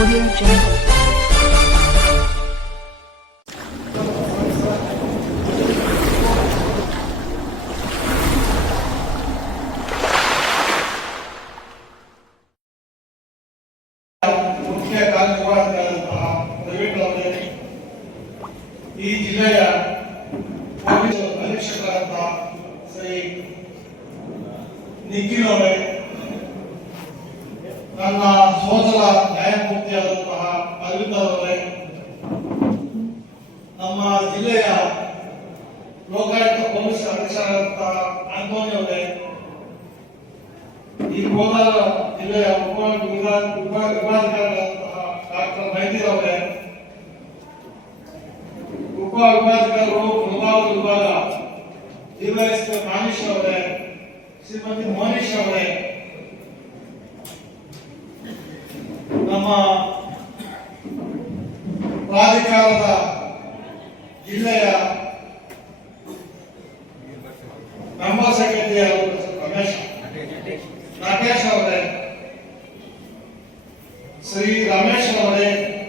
Audio Jungle. ಮುಖ್ಯ ಕಾರ್ಯನಿರ್ವಾಹಕರಾದಂತಹ ಪ್ರವೀಣ್ ಅವರೇ, ಈ ಜಿಲ್ಲೆಯ ಪೊಲೀಸ್ ಅಧೀಕ್ಷಕರಾದಂತಹ ಶ್ರೀ ನಿಖಿಲ್ ಅವರೇ, ನನ್ನ ಸೋದರ ನ್ಯಾಯಮೂರ್ತಿಯಾದಂತಹ ಅರವಿಂದ್ ಅವರೇ, ನಮ್ಮ ಜಿಲ್ಲೆಯ ಲೋಕಾಯುಕ್ತ ಪೊಲೀಸ್ ಅಧೀಕ್ಷಕರಾದಂತಹ ಆಂಟೋನಿ ಅವರೇ, ಈ ಕೋಲಾರ ಜಿಲ್ಲೆಯ ವಿಭಾಗಾಧಿಕಾರಿಗಳಾದಂತಹ ಡಾಕ್ಟರ್ ಮೈದೀರ್ ಅವರೇ, ಉಪ ವಿಭಾಗಾಧಿಕಾರಿಗಳು ಮುಳಬಾಗಿಲು ವಿಭಾಗ ಡಿವೈಎಸ್ಪಿ ಮಾನೀಶ್ ಅವರೇ, ಶ್ರೀಮತಿ ಮೋನೀಶ್ ಅವರೇ, ನಮ್ಮ ಪ್ರಾಧಿಕಾರದ ಜಿಲ್ಲೆಯ ಮೆಂಬರ್ ಸೆಕ್ರೆಟರಿ ನಾಗೇಶ್ ಅವರೇ, ಶ್ರೀ ರಮೇಶ್ ಅವರೇ,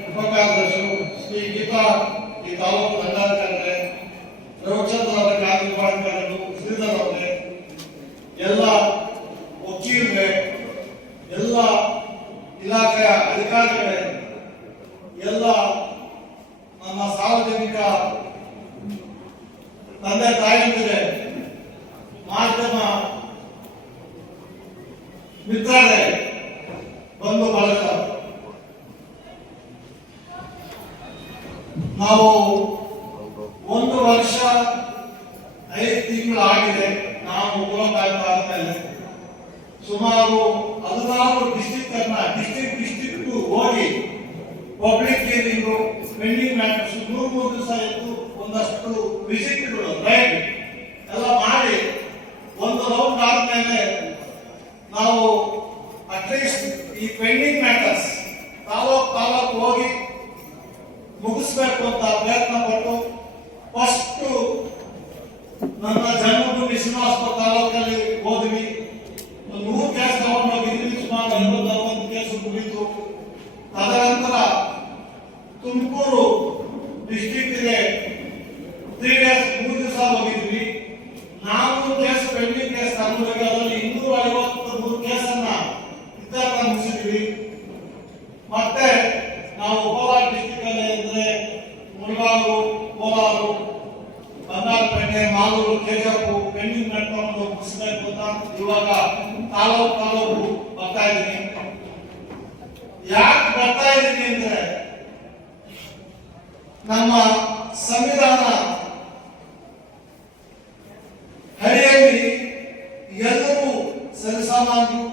ಉಪಕಾರ್ಯದರ್ಶಿಗಳು ಶ್ರೀ ಗೀತಾ, ಈ ತಾಲೂಕು ದಂಡಾಧಿಕಾರಿಗಳೇ, ರವಿಚಂದ್ರ ಅವರ ಕಾರ್ಯನಿರ್ವಾಹಕರು, ಶ್ರೀಧರ್ ಅವರೇ, ಎಲ್ಲ ವಕೀಲರೇ, ಎಲ್ಲ ಇಲಾಖೆಯ ಅಧಿಕಾರಿಗಳೇ, ಎಲ್ಲ ನನ್ನ ಸಾರ್ವಜನಿಕ ತಂದೆ ತಾಯಿಯಂದಿರೇ, ಮಾಧ್ಯಮ ಮಿತ್ರರೇ, ಬಂಧು ಬಳಗ, ನಾವು 1 ವರ್ಷ 5 ತಿಂಗಳು ಆಗಿದೆ ನಾವು ಮೂಲಕಾಯುಕ್ತ ಆದ್ಮೇಲೆ. ಸುಮಾರು 16 ಡಿಸ್ಟ್ರಿಕ್ಟ್ ಹೋಗಿ ಪಬ್ಲಿಕ್ ಹಿಯರಿಂಗು, ಪೆಂಡಿಂಗ್ ಮ್ಯಾಟರ್ಸ್ 3 ದಿವಸ ಇತ್ತು, ಒಂದಷ್ಟು ವಿಸಿಟ್ಗಳು ರೈಡ್ ಎಲ್ಲ ಮಾಡಿ ಒಂದು ರೌಂಡ್ ಆದ್ಮೇಲೆ ನಾವು ಅಟ್ಲೀಸ್ಟ್ ಈ ಪೆಂಡಿಂಗ್ ಮ್ಯಾಟರ್ಸ್ ತಾಲೂಕು ಹೋಗಿ ಮುಗಿಸ್ಬೇಕು ಅಂತ ಪ್ರಯತ್ನ ಪಟ್ಟು ಫಸ್ಟ್ ನನ್ನ ಜನ್ಮಭೂಮಿ ಶ್ರೀನಿವಾಸಪುರ ತಾಲೂಕಲ್ಲಿ ಹೋದ್ವಿ. 100 ಕೇಸ್ ತಗೊಂಡು ಹೋಗಿದ್ವಿ, ಸುಮಾರು 50-60 ಕೇಸ್ ಮುಗಿತು. ತದನಂತರ ತುಮಕೂರು ಡಿಸ್ಟ್ರಿಕ್ಟ್ಗೆ 3 ಡೇಸ್ 3 ದಿವಸ ಹೋಗಿದ್ವಿ. 400 ಕೇಸ್ ಪೆಂಡಿಂಗ್ ಕೇಸ್ ತಗೊಂಡೋಗಿ ಅದರಲ್ಲಿ 253 ಕೇಸನ್ನ ಇತ್ಯರ್ಥ ಮುಗಿಸಿದ್ವಿ. ಮತ್ತೆ ನಾವು ಕೋಲಾರ ಡಿಸ್ಟ್ರಿಕ್ಟ್ ಅಲ್ಲಿ ಅಂದ್ರೆ ಮುಳಬಾಗಿಲು, ಕೋಲಾರ, ಬಂಗಾರಪೇಟೆ, ಮಾಲೂರು, ಕೆಜಪ್ಪು ಪೆಂಡಿಂಗ್ ಮ್ಯಾಟರ್ ಮುಗಿಸಬೇಕು ಅಂತ ಇವಾಗ ತಾಲೂಕು ಬರ್ತಾ ಇದ್ದೀನಿ. ಯಾಕೆ ಬರ್ತಾ ಇದ್ದೀನಿ ಅಂದ್ರೆ ನಮ್ಮ ಸಂವಿಧಾನ ಅಡಿಯಲ್ಲಿ ಎಲ್ಲರೂ ಸರಿಸಮಾನರು,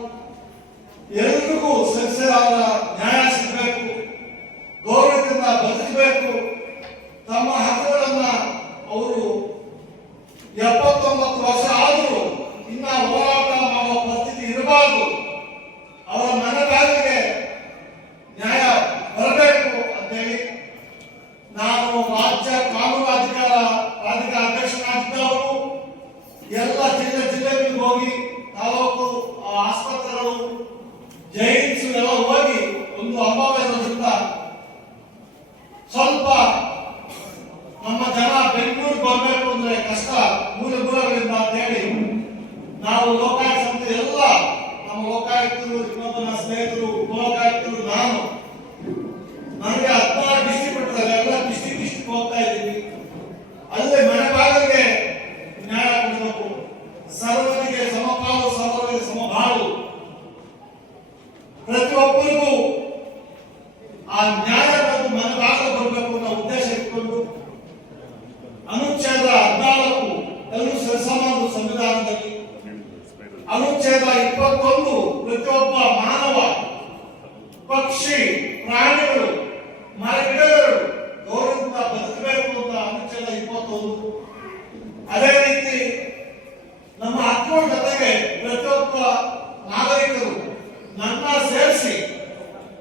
ಎಲ್ರಿಗೂ ಸರಿಸರಾದ ನ್ಯಾಯ ಸಿಗಬೇಕು, ಗೌರವದಿಂದ ಬದುಕಬೇಕು. ತಮ್ಮ ಹಕ್ಕುಗಳನ್ನ ಅವರು 79 ವರ್ಷ ಆದರೂ ಇನ್ನ ಹೋರಾಟ ಮಾಡುವ ಪರಿಸ್ಥಿತಿ ಇರಬಾರದು. ಅವರ ಮನದಾಳಿಗೆ ನ್ಯಾಯ ಬರಬೇಕು ಅಂತೇಳಿ ನಾನು ರಾಜ್ಯ ಕಾನೂನು ಪ್ರಾಧಿಕಾರ ಅಧ್ಯಕ್ಷನಾಗಿದ್ದವರು ಎಲ್ಲ ಜಿಲ್ಲೆಗಳಿಗೆ ಹೋಗಿ ತಾಲೂಕು ಆಸ್ಪತ್ರೆಗಳು, ಜೈನ್ಸ್ ಎಲ್ಲ ಹೋಗಿ ಒಂದು ಅಭಾವ ಇರೋದ್ರಿಂದ ಸ್ವಲ್ಪ ನಮ್ಮ ಜನ ಬೆಂಗಳೂರಿಗೆ ಬರಬೇಕು ಅಂದ್ರೆ ಕಷ್ಟ, ಮೂಲಗಳಿಂದ ಅಂತ ಹೇಳಿ ನಾವು ಲೋಕಾಯುಕ್ತ ಸಂಸ್ಥೆ ಎಲ್ಲ ನಮ್ಮ ಲೋಕಾಯುಕ್ತರು, ಇನ್ನೊಬ್ಬನ ಸ್ನೇಹಿತರು, ಲೋಕಾಯುಕ್ತರು, ನನಗೆ 16 ಡಿಸ್ಟ್ರಿಕ್ಟ್ ಬಿಟ್ಟಿದ್ದಾರೆ, ಎಲ್ಲ ಡಿಸ್ಟ್ರಿಕ್ಟ್ ಹೋಗ್ತಾ ಇದ್ದೀವಿ. ಅಲ್ಲೇ ಮನೆ ಬಾಗಿಲಿಗೆ ನ್ಯಾಯ ಕೊಡಬೇಕು, ಸರ್ವರಿಗೆ ಸಮಪಾಲು, ಸರ್ವರಿಗೆ ಸಮಬಾಳು, ಪ್ರತಿಯೊಬ್ಬರಿಗೂ ಆ ನ್ಯಾಯ ಮತ್ತು ಮನೆ ಬಾಗಿಲು ಬರಬೇಕು ಅನ್ನೋ ಉದ್ದೇಶ ಇಟ್ಕೊಂಡು ಅನುಚ್ಛೇದ 14 ಎಲ್ಲರೂ ಸರಿಸಮಾನ ಸಂವಿಧಾನದಲ್ಲಿ, ಅನುಚ್ಛೇದ 21 ಪ್ರತಿಯೊಬ್ಬ ಮಾನವ, ಪಕ್ಷಿ, ಪ್ರಾಣಿಗಳು, ಮರಗಿಡಗಳು ಗೌರವದಿಂದ ಬದುಕಬೇಕು ಅಂತ ಅನುಚ್ಛೇದ 21. ಅದೇ ರೀತಿ ನಮ್ಮ ಹಕ್ಕುಗಳ ಜೊತೆಗೆ ಪ್ರತಿಯೊಬ್ಬ ನಾಗರಿಕರು ನನ್ನ ಸೇರಿಸಿ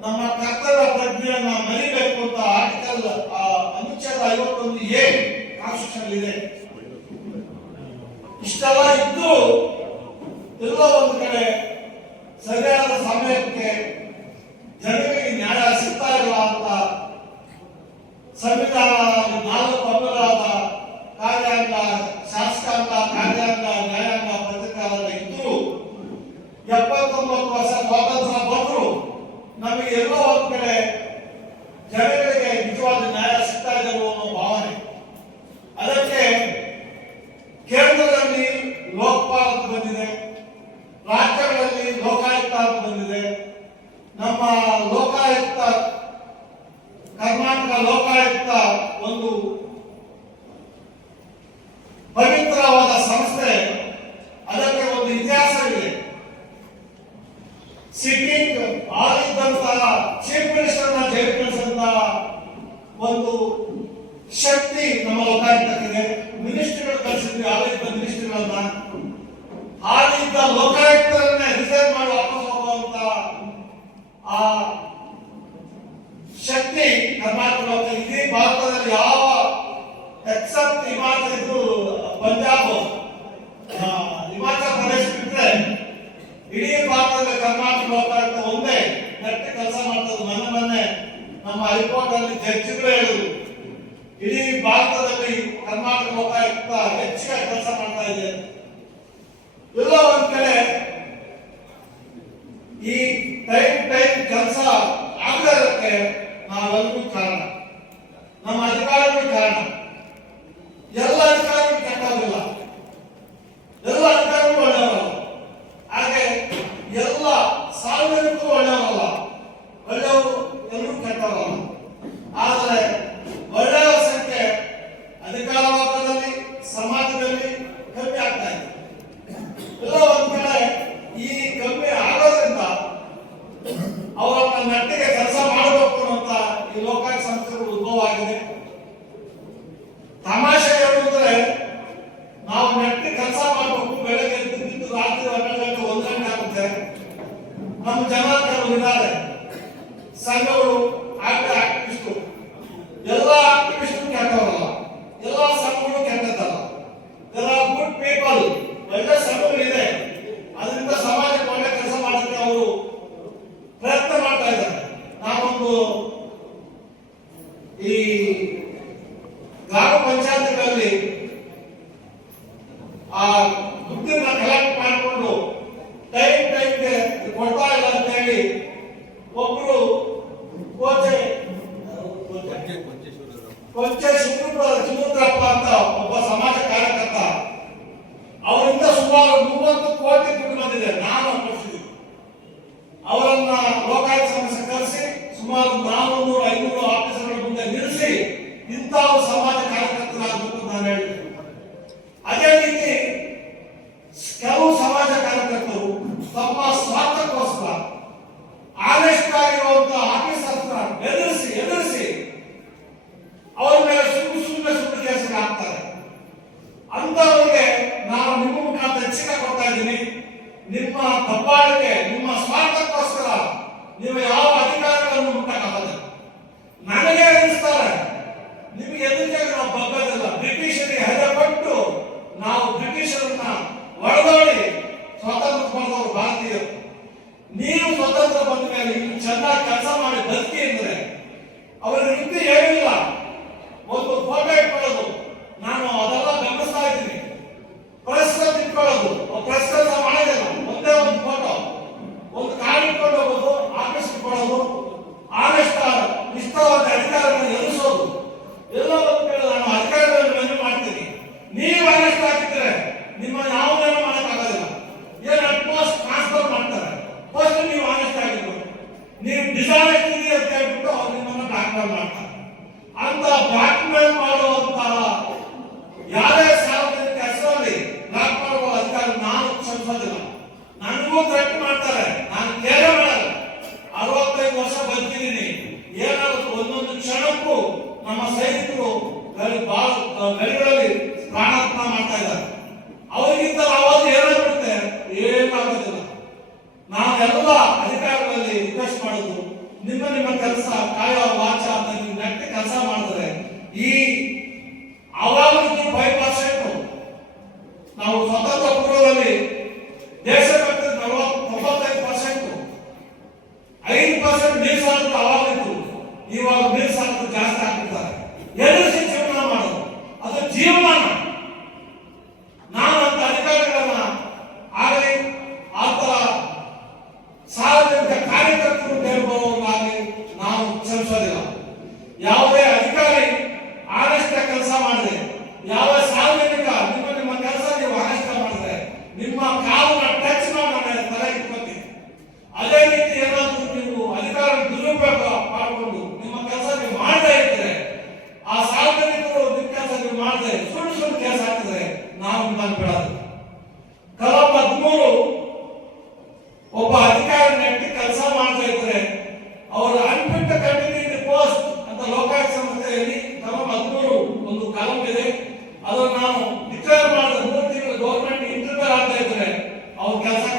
ನಮ್ಮ ಕರ್ತವ್ಯ ಪ್ರಜ್ಞೆಯನ್ನ ಮರಿಬೇಕು ಅಂತ ಆರ್ಟಿಕಲ್ ಅನುಚ್ಛೇದ 51A ಕಾನ್ಸ್ಟಿಟ್ಯೂಷನ್ ಇದೆ. ಇಷ್ಟೆಲ್ಲ ಇದ್ದು ಎಲ್ಲ ಒಂದು ಕಡೆ ಸರಿಯಾದ ಸಮಯಕ್ಕೆ ಜನರಿಗೆ ನ್ಯಾಯ ಸಿಗ್ತಾ 79 ವರ್ಷ ಸ್ವಾತಂತ್ರ್ಯ ಬಂದ್ರು ನಮಗೆ ಎಲ್ಲೋ ಒಂದು ಕಡೆ ಜನಗಳಿಗೆ ನಿಜವಾದ ನ್ಯಾಯ ಸಿಗ್ತಾ ಇದೆ ಅನ್ನೋ ಭಾವನೆ. ಅದಕ್ಕೆ ಕೇಂದ್ರದಲ್ಲಿ ಲೋಕಪಾಲ್ ಅಂತ ಬಂದಿದೆ, ರಾಜ್ಯಗಳಲ್ಲಿ ಲೋಕಾಯುಕ್ತ ಅಂತ ಬಂದಿದೆ. ನಮ್ಮ ಲೋಕಾಯುಕ್ತ ಕರ್ನಾಟಕ ಲೋಕಾಯುಕ್ತ ಒಂದು ಪವಿತ್ರವಾದ ಸಂಸ್ಥೆ. ಅದಕ್ಕೆ ಒಂದು ಇತಿಹಾಸವಿದೆ. ಸಿಟ್ಟಿಂಗ್ ಆಗಿದ್ದಂತಹ ಚೀಫ್ ಮಿನಿಸ್ಟರ್ನ ಜೈಲು ಕಳಿಸಿದಂತಹ ಒಂದು ಶಕ್ತಿ ನಮ್ಮ ಲೋಕಾಯುಕ್ತಕ್ಕಿದೆ. ಮಿನಿಸ್ಟರ್ಗಳು ಕಳಿಸಿದ್ವಿ, ಆಗಿದ್ದ ಮಿನಿಸ್ಟರ್ಗಳನ್ನ, ಆಗಿದ್ದ ಲೋಕಾಯುಕ್ತರನ್ನೇ ರಿಸೈನ್ ಮಾಡಿ ವಾಪಸ್ ಹೋಗುವಂತ ಆ ಶಕ್ತಿ ಕರ್ನಾಟಕ ಲೋಕ. ಇಡೀ ಭಾರತದಲ್ಲಿ ಯಾವ ಎಕ್ಸೆಪ್ಟ್ ಪಂಜಾಬ್, ಹಿಮಾಚಲ ಪ್ರದೇಶ ಬಿಟ್ಟರೆ ಇಡೀ ಭಾರತದಲ್ಲಿ ಕರ್ನಾಟಕ ಲೋಕಾಯುಕ್ತ ಒಂದೇ ಗಟ್ಟಿ ಕೆಲಸ ಮಾಡ್ತದೆ. ಮೊನ್ನೆ ನಮ್ಮ ಹೈಕೋರ್ಟ್ ಅಲ್ಲಿ ಜಡ್ಜಿಗಳು ಹೇಳಿದ್ರು, ಇಡೀ ಭಾರತದಲ್ಲಿ ಕರ್ನಾಟಕ ಲೋಕಾಯುಕ್ತ ಹೆಚ್ಚಿಗೆ ಕೆಲಸ ಮಾಡ್ತಾ ಇದೆ. ಎಲ್ಲ ಒಂದ್ ಕಡೆ ಈ ಟೈಮ್ ಕೆಲಸ ಆಗದಕ್ಕೆ ನಾವೆಲ್ಲರೂ ಕಾರಣ, ನಮ್ಮ ಅಧಿಕಾರಿಗಳು ಕಾರಣ. ಎಲ್ಲ ಅಧಿಕಾರಿಗಳು ಕೆಟ್ಟೋದಿಲ್ಲ, ಎಲ್ಲ ಅಧಿಕಾರಿಗಳು ಒಳ್ಳೆಯವರಲ್ಲ, ಹಾಗೆ ಎಲ್ಲ ಸಾರ್ವಜನಿಕರು ಒಳ್ಳೆಯವರಲ್ಲ, ಒಳ್ಳೆಯವರು ಎಲ್ಲರೂ ಕೆಟ್ಟವರಲ್ಲ. ಆದರೆ ಒಳ್ಳೆಯವರ ಸಂಖ್ಯೆ ಅಧಿಕಾರ ವರ್ಗದಲ್ಲಿ ಸಮಾಜದಲ್ಲಿ ಕಮ್ಮಿ ಆಗ್ತಾ ಇದೆ. ಎಲ್ಲ ಒಂದ್ ಕಡೆ ಈ ಕಮ್ಮಿ ಆಗೋದ್ರಿಂದ ಅವರನ್ನ ನಟ್ಟಿಗೆ ಕೆಲಸ ಮಾಡಬೇಕು ಅಂತ ಈ ಲೋಕಾಯುಕ್ತ ಸಂಸ್ಥೆಗಳು ಉದ್ಭವ ಆಗಿದೆ. ತಮಾಷೆ ಏನಂದ್ರೆ ನಾವು ನೆಟ್ಟಿ ಕೆಲಸ ಮಾಡಬೇಕು, ಬೆಳಗ್ಗೆ ಎದ್ದು ರಾತ್ರಿ 12 ಗಂಟೆ 1 ಗಂಟೆ ಆಗುತ್ತೆ. ನಮ್ಮ ಜನ ಕೆಲವರಿದ್ದಾರೆ, ಸಂಘಗಳು, ಆಕ್ಟಿವಿಸ್ಟು, ಎಲ್ಲ ಆಕ್ಟಿವಿಸ್ಟು ಕೆಟ್ಟವರಲ್ಲ, ಎಲ್ಲ ಸಂಘಗಳು ಕೆಟ್ಟದ್ದಲ್ಲ. ದೇರ್ ಆರ್ ಗುಡ್ ಪೀಪಲ್, ಒಳ್ಳೆ ಸಂಘಗಳಿದೆ, ಅದರಿಂದ ಸಮಾಜಕ್ಕೆ ಒಳ್ಳೆ ಕೆಲಸ ಮಾಡೋಕ್ಕೆ ಅವರು ಪ್ರಯತ್ನ ಮಾಡ್ತಾ ಇದ್ದಾರೆ. ನಾವೊಂದು ಈ ಗ್ರಾಮ ಪಂಚಾಯತ್ಗಳಲ್ಲಿ ಆ ದುಡ್ಡನ್ನ ಕಲೆಕ್ಟ್ ಮಾಡಿಕೊಂಡು ಟೈಮ್ಗೆ ಕೊಡ್ತಾ ಇಲ್ಲ ಅಂತ ಹೇಳಿ ಒಬ್ರು ಕೊಂಚೆ ಶಿವರುದ್ರಪ್ಪ ಅಂತ ಒಬ್ಬ ಸಮಾಜ ಕಾರ್ಯಕರ್ತ, ಅವರಿಂದ ಸುಮಾರು 30 ಕೋಟಿ ದುಡ್ಡು ಬಂದಿದೆ. ನಾನು ಕಳಿಸಿದ್ದೀನಿ. ಅವರನ್ನ ಲೋಕಾಯುಕ್ತ ಸಮಸ್ಯೆ ಕರೆಸಿ ಸುಮಾರು 400-500 ಆಫೀಸರ್ಗಳ ಮುಂದೆ ನಿಲ್ಲಿಸಿ ಇಂತಹ ಸಮಾಜ ಕಾರ್ಯಕರ್ತರಾಗಬೇಕು ಅಂತ ನಾನು ಹೇಳಿದೆ. ಅದೇ ರೀತಿ ಕೆಲವು ಸಮಾಜ ಕಾರ್ಯಕರ್ತರು ತಮ್ಮ ಸ್ವಾರ್ಥಕ್ಕೋಸ್ಕರ ಆನೆಸ್ಟ್ ಆಗಿರುವಂತಹ ಆಫೀಸರ್ ಎದುರಿಸಿ ಅವರ ಮೇಲೆ ಸುಮ್ಮನೆ ಕೇಸಿಗೆ ಹಾಕ್ತಾರೆ. ಅಂತವರಿಗೆ ನಾನು ನಿಮ್ಮ ಮುಖಾಂತರ ಹೆಚ್ಚಿಗೆ ಕೊಡ್ತಾ ಇದ್ದೀನಿ. ನಿಮ್ಮ ದಬ್ಬಾಳಿಕೆ, ನಿಮ್ಮ ಸ್ವಾರ್ಥಕ್ಕೋಸ್ಕರ ನೀವು ಯಾವ ಅಧಿಕಾರಿಗಳನ್ನು ಮುಟ್ಟಕ್ಕಾಗಲ್ಲ. ನನಗೆ ಎದುರಿಸ್ತಾರೆ, ನಿಮಗೆ ಎದುರಿಗೆ ನಾವು ಬಗ್ಗದಿಲ್ಲ. ಬ್ರಿಟಿಷರಿಗೆ ಹೆದೆಪಟ್ಟು ನಾವು ಬ್ರಿಟಿಷರನ್ನ ಒಳಗೋಡಿ ಸ್ವಾತಂತ್ರ್ಯ ಪಡೆದವರು ಭಾರತೀಯರು. ನೀವು ಸ್ವತಂತ್ರ ಬಂದ ಮೇಲೆ ಇನ್ನು ಚೆನ್ನಾಗಿ ಕೆಲಸ ಮಾಡಿ ಬದುಕಿ ಅಂದ್ರೆ ಅವರಿಗೆ ವೃತ್ತಿ ಏನಿಲ್ಲ, ಒಂದು ಫೋಟೋ ಇಟ್ಕೊಳ್ಳೋದು. ನಾನು ಅದೆಲ್ಲ ಗಮನಿಸ್ತಾ ಇದ್ದೀನಿ. ಪ್ರೆಸ್ ಇಟ್ಕೊಳ್ಳೋದು, ಪ್ರೆಸ್ ಕೆಲಸ ಮಾಡೋದಿಲ್ಲ, ಒಂದೇ ಒಂದು ಫೋಟೋ, ಒಂದು ಕಾರ್ಡ್ ಇಟ್ಕೊಂಡು ಹೋಗೋದು, ಆಫೀಸ್ ಇಟ್ಕೊಳ್ಳೋದು, ಆನೆಸ್ಟ್ ನಿಷ್ಠವಾದ ಅಧಿಕಾರಿಗಳನ್ನು ಎದುರಿಸೋದು. ಎಲ್ಲ ಒಂದು ಕಡೆ ನಾನು ಅಧಿಕಾರಿಗಳನ್ನು ಮನವಿ ಮಾಡ್ತೀನಿ, ನೀವು ಆನೆಸ್ಟ್ ಆಗಿದ್ರೆ ನಿಮ್ಮ ಯಾವುದೇನೂ ಮಾಡೋಕ್ಕಾಗೋದಿಲ್ಲ. ಏನು ಪೋಸ್ಟ್ ಟ್ರಾನ್ಸ್ಫರ್ ಮಾಡ್ತಾರೆ, ಫಸ್ಟ್ ನೀವು ಆನೆಸ್ಟ್ ಆಗಿದ್ರು, ನೀವು ಡಿಸಾನೆಸ್ಟ್ ಇದೆ ಅಂತ ಹೇಳ್ಬಿಟ್ಟು ಅವ್ರು ನಿಮ್ಮನ್ನು ಬ್ಲಾಕ್ ಮೇಲ್ ಮಾಡ್ತಾರೆ. ಅಂತ ಬ್ಲಾಕ್ ಮೇಲ್ ಮಾಡುವಂತಹ ಯಾರೇ ಸಾರ್ವಜನಿಕ ಹೆಸರಲ್ಲಿ ಬ್ಲಾಕ್ ಮಾಡುವ ಅಧಿಕಾರಿ ನಾನು ಕ್ಷಮಿಸೋದಿಲ್ಲ. ನನಗೂ ಥ್ರೆಟ್ ಮಾಡ್ತಾರೆ, ನಾನು ಕೇರೆ ಮಾಡಲ್ಲ. 65 ವರ್ಷ ಬದುಕಿದ್ದೀನಿ. ಏನಾಗುತ್ತೆ ಒಂದೊಂದು ಕ್ಷಣಕ್ಕೂ ನಮ್ಮ ಸೈನಿಕರು ಗಡಿಗಳಲ್ಲಿ ಪ್ರಾಣಾರ್ಪಣೆ ಮಾಡ್ತಾ ಇದ್ದಾರೆ. ಅವರಿಗಿಂತ ಅವಾಗ ಏನಾಗ್ಬಿಡುತ್ತೆ, ಏನಾಗೋದಿಲ್ಲ. ನಾವೆಲ್ಲ ಅಧಿಕಾರಿಗಳಲ್ಲಿ ರಿಕ್ವೆಸ್ಟ್ ಮಾಡೋದು, ನಿಮ್ಮ ಕೆಲಸ ಕಾಯ ವಾಚ ಅಂತ ನೀವು ನೆಟ್ಟಿ ಕೆಲಸ ಮಾಡಿದ್ರೆ ಈ ಅವಾಗ 5% ನಾವು ಸ್ವತಂತ್ರ ಪೂರ್ವದಲ್ಲಿ ದೇಶಭಕ್ತಿ 95%, 5% ಮೀಸಲಾತಿ ಅವಾಗಿತ್ತು. ಇವಾಗ ಮೀಸಲಾತಿ ಜಾಸ್ತಿ ಆಗ್ತಿದ್ದಾರೆ. ಎದುರಿಸಿ ಜೀವನ ಮಾಡೋದು ಅದು ಜೀವಮಾನ. ನಾನು ಅಂತ ಅಧಿಕಾರಿಗಳನ್ನ ಆಗಲಿ ಆ ತರ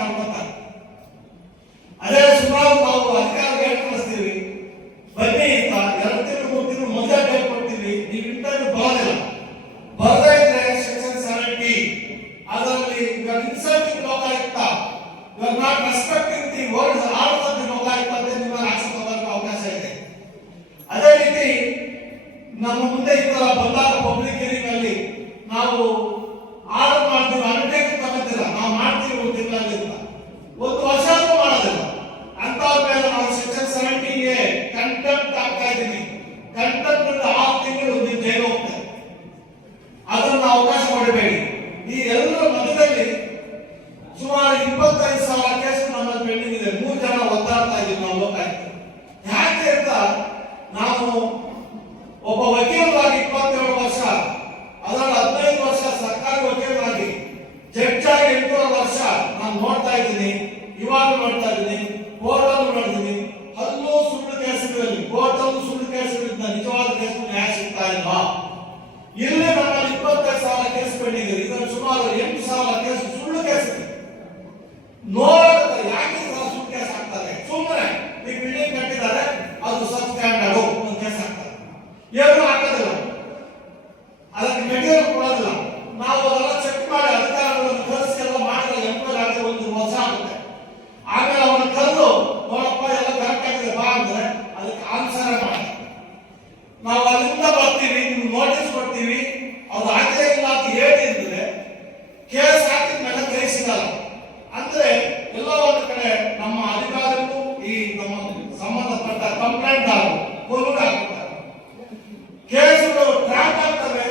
ಮಾಡ್ಕೊತಾರೆ. ಅದೇ ಸುಮಾರು ನಾವು ಅಧಿಕಾರ ಹೇಳಿ ಕಳಿಸ್ತೀವಿ, ಬನ್ನಿ ಅಂತ 2 ತಿಂಗಳು 3 ತಿಂಗಳು ಮೊದಲೇ ಡೇಟ್ ಕೊಡ್ತೀವಿ, ನೀವು ಇಂಟರ್ವ್ಯೂ ಬರೋದಿಲ್ಲ. ಬರದೇ ಇದ್ರೆ ಸೆಕ್ಷನ್ 70 ಅದರಲ್ಲಿ insulting Lokayukta, you are not respecting the words orders of the Lokayukta ಅಂತ ನಿಮ್ಮ ಆಕ್ಷನ್ ತಗೊಳ್ಳೋಕೆ ಅವಕಾಶ ಇದೆ. ಅದೇ ರೀತಿ ನಮ್ಮ ಮುಂದೆ ಈ ತರ ಬಂದಾಗ ಪಬ್ಲಿಕ್ ಹಿಯರಿಂಗ್ ಅಲ್ಲಿ ನಾವು ಆರ್ಡರ್ ಮಾಡ್ತೀವಿ, ಅಂಡರ್ಟೇಕಿಂಗ್ ತಗೋತಿಲ್ಲ, ನಾವು ಮಾಡ್ತೀವಿ 1 ತಿಂಗಳಲ್ಲಿ ಅಂತ 1 ವರ್ಷ ಮಾಡೋದಿಲ್ಲ ಅಂತ ಮೇಲೆ ನಾವು ಸೆಕ್ಷನ್ 70 ಕಂಟೆಂಪ್ಟ್ ಆಗ್ತಾ ಇದ್ದೀನಿ. ಕಂಟೆಂಪ್ಟ್ 6 ತಿಂಗಳು ನೀವು ಜೈಲು ಹೋಗ್ತಾರೆ, ಅದನ್ನು ಅವಕಾಶ ಮಾಡಬೇಡಿ. ಈ ಎಲ್ಲರ ಮಧ್ಯದಲ್ಲಿ ಸುಮಾರು 25,000 ಕೇಸ್ ನಮ್ಮಲ್ಲಿ ಪೆಂಡಿಂಗ್ ಇದೆ. 3 ಜನ ಒದ್ದಾಡ್ತಾ ಇದ್ದೀವಿ ನಾವು ಲೋಕಾಯುಕ್ತ. ಯಾಕೆ ಅಂತ ನಾವು ಒಬ್ಬ ವಕೀಲರಾಗಿ 27 ವರ್ಷ, ಅದರಲ್ಲಿ 15 ವರ್ಷ ಸರ್ಕಾರಿ ವಕೀಲರಾಗಿ, ಜಡ್ಜ್ ಆಗಿ 8 ವರ್ಷ ನಾನು ನೋಡ್ತಾ ಇದ್ದೀನಿ, ಇವಾಗ ನೋಡ್ತಾ ಇದ್ದೀನಿ, ಕೋರ್ಟ್ ಅಲ್ಲೂ ನೋಡಿದ್ದೀನಿ. ಹಲ್ಲು ಸುಳ್ಳು ಕೇಸುಗಳಲ್ಲಿ, ಕೋರ್ಟ್ ಅಲ್ಲೂ ಸುಳ್ಳು ಕೇಸುಗಳಿಂದ ನಿಜವಾದ ಕೇಸು ನ್ಯಾಯ ಸಿಗ್ತಾ ಇಲ್ಲ. ಇಲ್ಲಿ ನಮ್ಮಲ್ಲಿ 25,000 ಕೇಸ್ ಪೆಂಡಿಂಗ್ ಇದೆ. ಇದರಲ್ಲಿ ಸುಮಾರು 8,000 ಕೇಸ್ ಸುಳ್ಳು ಕೇಸ್ ಇದೆ. ನೋಡ್ತಾರೆ ಯಾಕೆ ಸುಳ್ಳು ಕೇಸ್ ಹಾಕ್ತಾರೆ? ಸುಮ್ಮನೆ ಈ ಬಿಲ್ಡಿಂಗ್ ಕಟ್ಟಿದ್ದಾರೆ, ಅದು ಸಬ್ ಸ್ಟ್ಯಾಂಡರ್ಡ್ ಒಂದು ಕೇಸ್ ಹಾಕ್ತಾರೆ, ಏನು ಹಾಕೋದಿಲ್ಲ, ಅದಕ್ಕೆ ಮೆಟೀರಿಯಲ್ ಕೊಡೋದಿಲ್ಲ. ನಾವು ಅದೆಲ್ಲ ಚೆಕ್ ಮಾಡಿ ಅಧಿಕಾರಿಗಳನ್ನು ಕಳಿಸಿ ಎಲ್ಲ ಮಾಡಿದ್ರೆ ಎಂಕ್ವೈರಿ ಆಗಿ 1 ವರ್ಷ ಆಗುತ್ತೆ. ಆಮೇಲೆ ಅವನ ಕರೆದು ನೋಡಪ್ಪ ಎಲ್ಲ ಕರೆಕ್ಟ್ ಆಗಿದೆ ಬಾ ಅಂದ್ರೆ ಅದಕ್ಕೆ ಆನ್ಸರ್ ಮಾಡಿ ನಾವು ಅಲ್ಲಿಂದ ಬರ್ತೀವಿ, ನಿಮ್ಗೆ ನೋಟಿಸ್ ಕೊಡ್ತೀವಿ, ಅವ್ರು ಹಾಕೇ ಇಲ್ಲ ಅಂತ ಹೇಳಿ ಅಂದ್ರೆ ಕೇಸ್ ಹಾಕಿದ ಮೇಲೆ ಕೈ ಸಿಗಲ್ಲ. ಅಂದ್ರೆ ಎಲ್ಲ ಒಂದು ಕಡೆ ನಮ್ಮ ಅಧಿಕಾರಿಗಳು ಈ ನಮ್ಮ ಸಂಬಂಧಪಟ್ಟ ಕಂಪ್ಲೇಂಟ್ ಕೊಲ್ಲೂರು ಹಾಕ್ತಾರೆ, ಕೇಸುಗಳು ಟ್ರ್ಯಾಕ್ ಆಗ್ತವೆ,